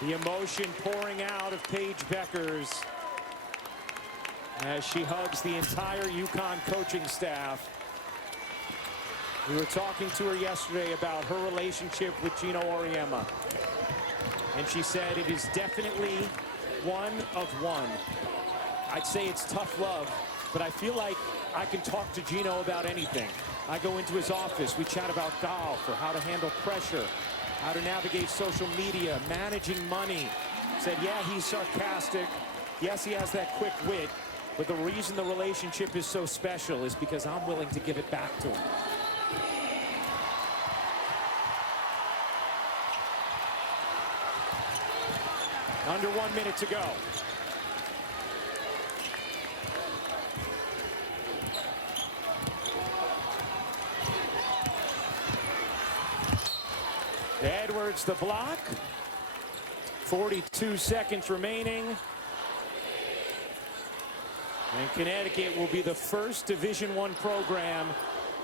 The emotion pouring out of PaigeBueckers as she hugs the entire UConn coaching staff. We were talking to her yesterday about her relationship with Gino Auriemma. And she said it is definitely one of one. I'd say it's tough love, but I feel like I can talk to Gino about anything. I go into his office, we chat about golf or how to handle pressure, how to navigate social media, managing money. Said, yeah, he's sarcastic. Yes, he has that quick wit. But the reason the relationship is so special is because I'm willing to give it back to him. Under 1 minute to go. Edwards the block. 42 seconds remaining. And Connecticut will be the first Division I program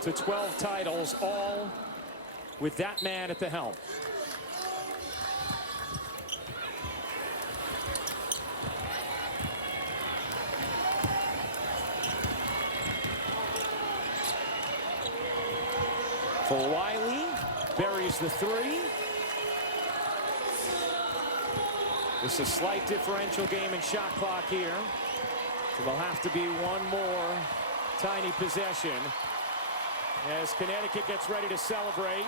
to 12 titles, all with that man at the helm. For Wiley, buries the three. It's a slight differential game in shot clock here. So there'll have to be one more tiny possession as Connecticut gets ready to celebrate.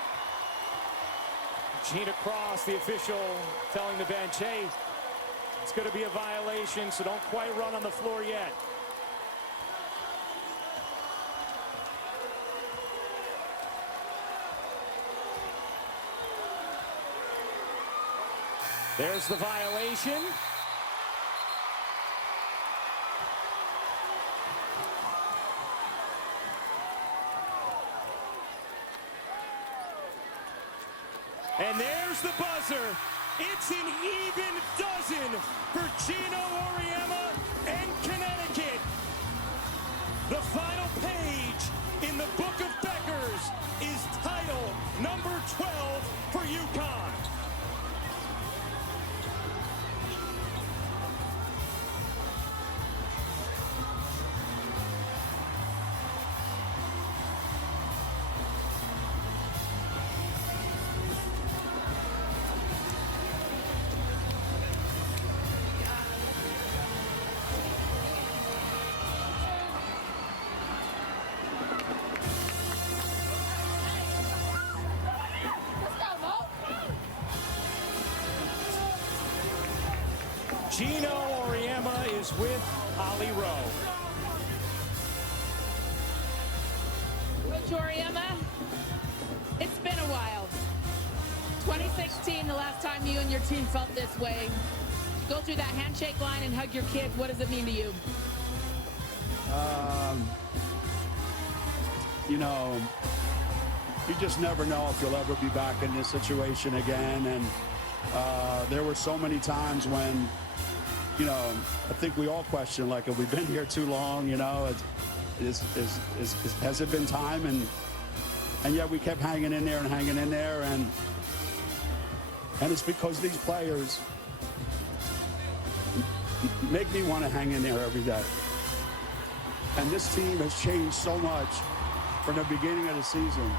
Gina Cross, the official, telling the bench, hey, it's going to be a violation, so don't quite run on the floor yet. There's the violation. And there's the buzzer. It's an even dozen for Gino Auriemma and Connecticut. The final page in the book of Beckers is title number 12 for UConn. Gino Auriemma is with Holly Rowe. Coach Auriemma, it's been a while. 2016, the last time you and your team felt this way. Go through that handshake line and hug your kid. What does it mean to you? You know, you just never know if you'll ever be back in this situation again. And there were so many times when, you know, I think we all question, like, have we been here too long? You know, has it been time? And yet we kept hanging in there and hanging in there. And it's because these players make me want to hang in there every day. And this team has changed so much from the beginning of the season.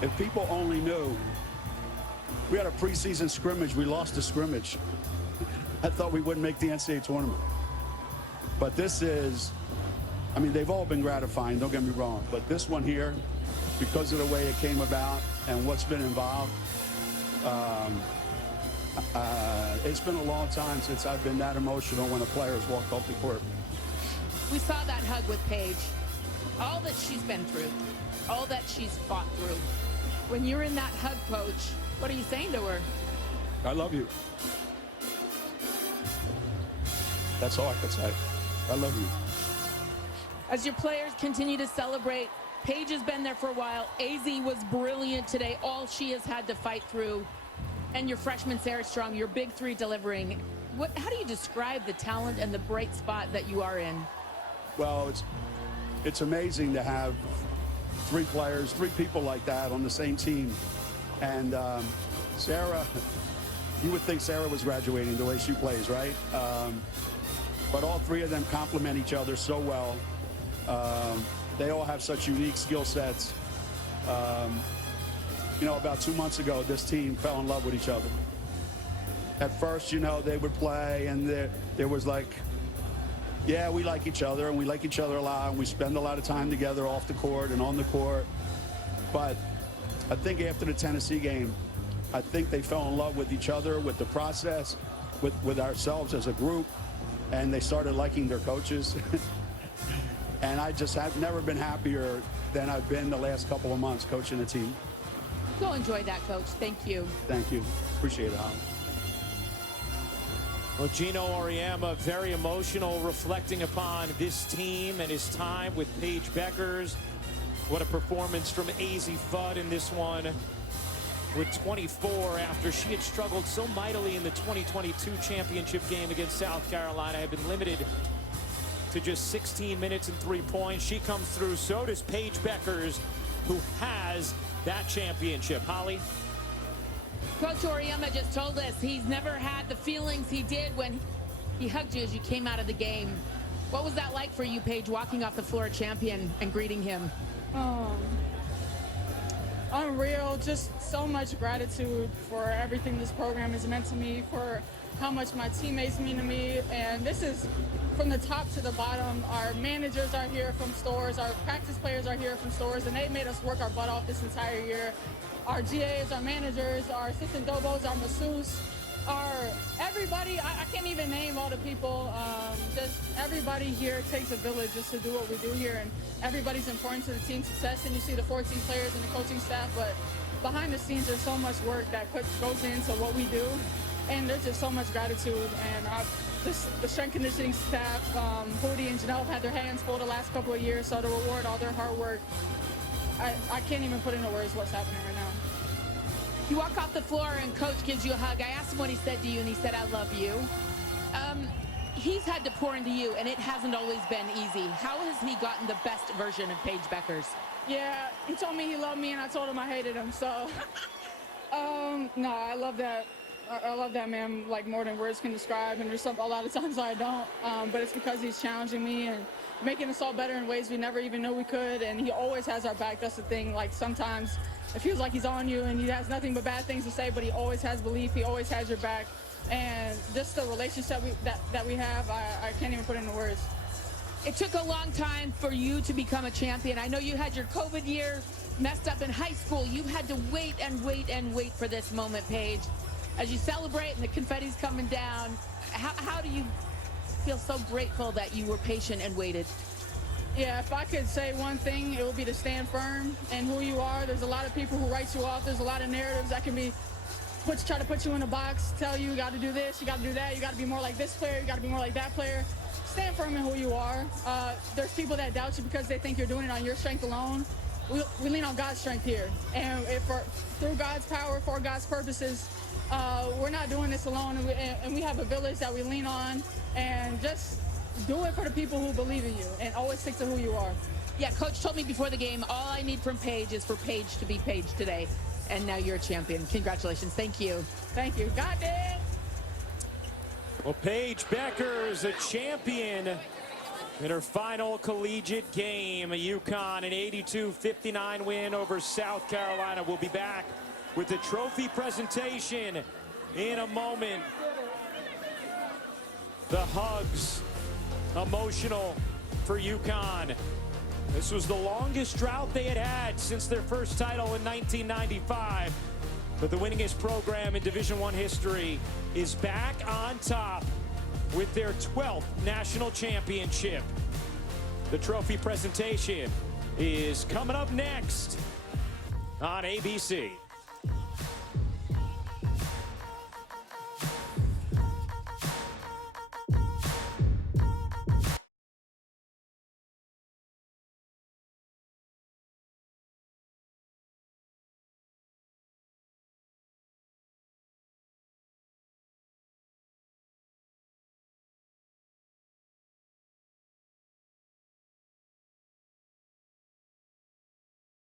If people only knew, we had a preseason scrimmage, we lost the scrimmage. I thought we wouldn't make the NCAA tournament. But this is, I mean, they've all been gratifying, don't get me wrong. But this one here, because of the way it came about and what's been involved, it's been a long time since I've been that emotional when a player has walked off the court. We saw that hug with Paige. All that she's been through, all that she's fought through. When you're in that hug, Coach, what are you saying to her? I love you. That's all I can say. I love you. As your players continue to celebrate, Paige has been there for a while. Azzi was brilliant today, all she has had to fight through. And your freshman, SarahStrong, your big three delivering. How do you describe the talent and the bright spot that you are in? Well, it's amazing to have three people like that on the same team. And Sarah, you would think Sarah was graduating the way she plays, right? But all three of them complement each other so well. They all have such unique skill sets. You know, about 2 months ago, this team fell in love with each other. At first, you know, they would play and there was like, yeah, we like each other and we like each other a lot and we spend a lot of time together off the court and on the court. But I think after the Tennessee game, I think they fell in love with each other, with the process, with ourselves as a group, and they started liking their coaches. And I just have never been happier than I've been the last couple of months coaching a team. Go enjoy that, Coach. Thank you. Thank you. Appreciate it, Holly. Well, Gino Auriemma, very emotional, reflecting upon this team and his time with PaigeBueckers. What a performance from AzziFudd in this one with 24 after she had struggled so mightily in the 2022 championship game against South Carolina, had been limited to just 16 minutes and 3 points. She comes through, so does PaigeBueckers, who has that championship. Holly? Coach Auriemma just told us he's never had the feelings he did when he hugged you as you came out of the game. What was that like for you, Paige, walking off the floor champion and greeting him? Unreal. Just so much gratitude for everything this program has meant to me, for how much my teammates mean to me. And this is from the top to the bottom. Our managers are here from stores, our practice players are here from stores, and they made us work our butt off this entire year. Our GAs, our managers, our assistant dobos, our masseuse, everybody, I can't even name all the people. Just everybody here takes a village just to do what we do here, and everybody's important to the team's success. And you see the 14 players and the coaching staff, but behind the scenes, there's so much work that goes into what we do, and there's just so much gratitude. And the strength conditioning staff, Hootie and Janelle, have had their hands full the last couple of years, so to reward all their hard work, I can't even put into words what's happening right now. You walk off the floor and Coach gives you a hug. I asked him what he said to you, and he said, "I love you." He's had to pour into you, and it hasn't always been easy. How has he gotten the best version of PaigeBueckers? Yeah, he told me he loved me, and I told him I hated him. So, no, I love that. I love that man like more than words can describe, and there's a lot of times I don't. But it's because he's challenging me and making us all better in ways we never even knew we could. And he always has our back. That's the thing. Like sometimes it feels like he's on you and he has nothing but bad things to say, but he always has belief. He always has your back. And just the relationship that we have, I can't even put into words. It took a long time for you to become a champion. I know you had your COVID year messed up in high school. You've had to wait and wait and wait for this moment, Paige. As you celebrate and the confetti's coming down, how do you feel so grateful that you were patient and waited? Yeah, if I could say one thing, it would be to stand firm in who you are. There's a lot of people who write you off. There's a lot of narratives that can be try to put you in a box, tell you got to do this, you got to do that, you got to be more like this player, you got to be more like that player. Stand firm in who you are. There's people that doubt you because they think you're doing it on your strength alone. We lean on God's strength here. And through God's power, for God's purposes, we're not doing this alone. And we have a village that we lean on. And just do it for the people who believe in you. And always stick to who you are. Yeah, Coach told me before the game, all I need from Paige is for Paige to be Paige today. And now you're a champion. Congratulations. Thank you. Thank you. Got it. Well, PaigeBueckers, a champion in her final collegiate game. UConn, an 82-59 win over South Carolina. We'll be back with the trophy presentation in a moment. The hugs, emotional for UConn. This was the longest drought they had had since their first title in 1995. But the winningest program in Division I history is back on top with their 12th national championship. The trophy presentation is coming up next on ABC.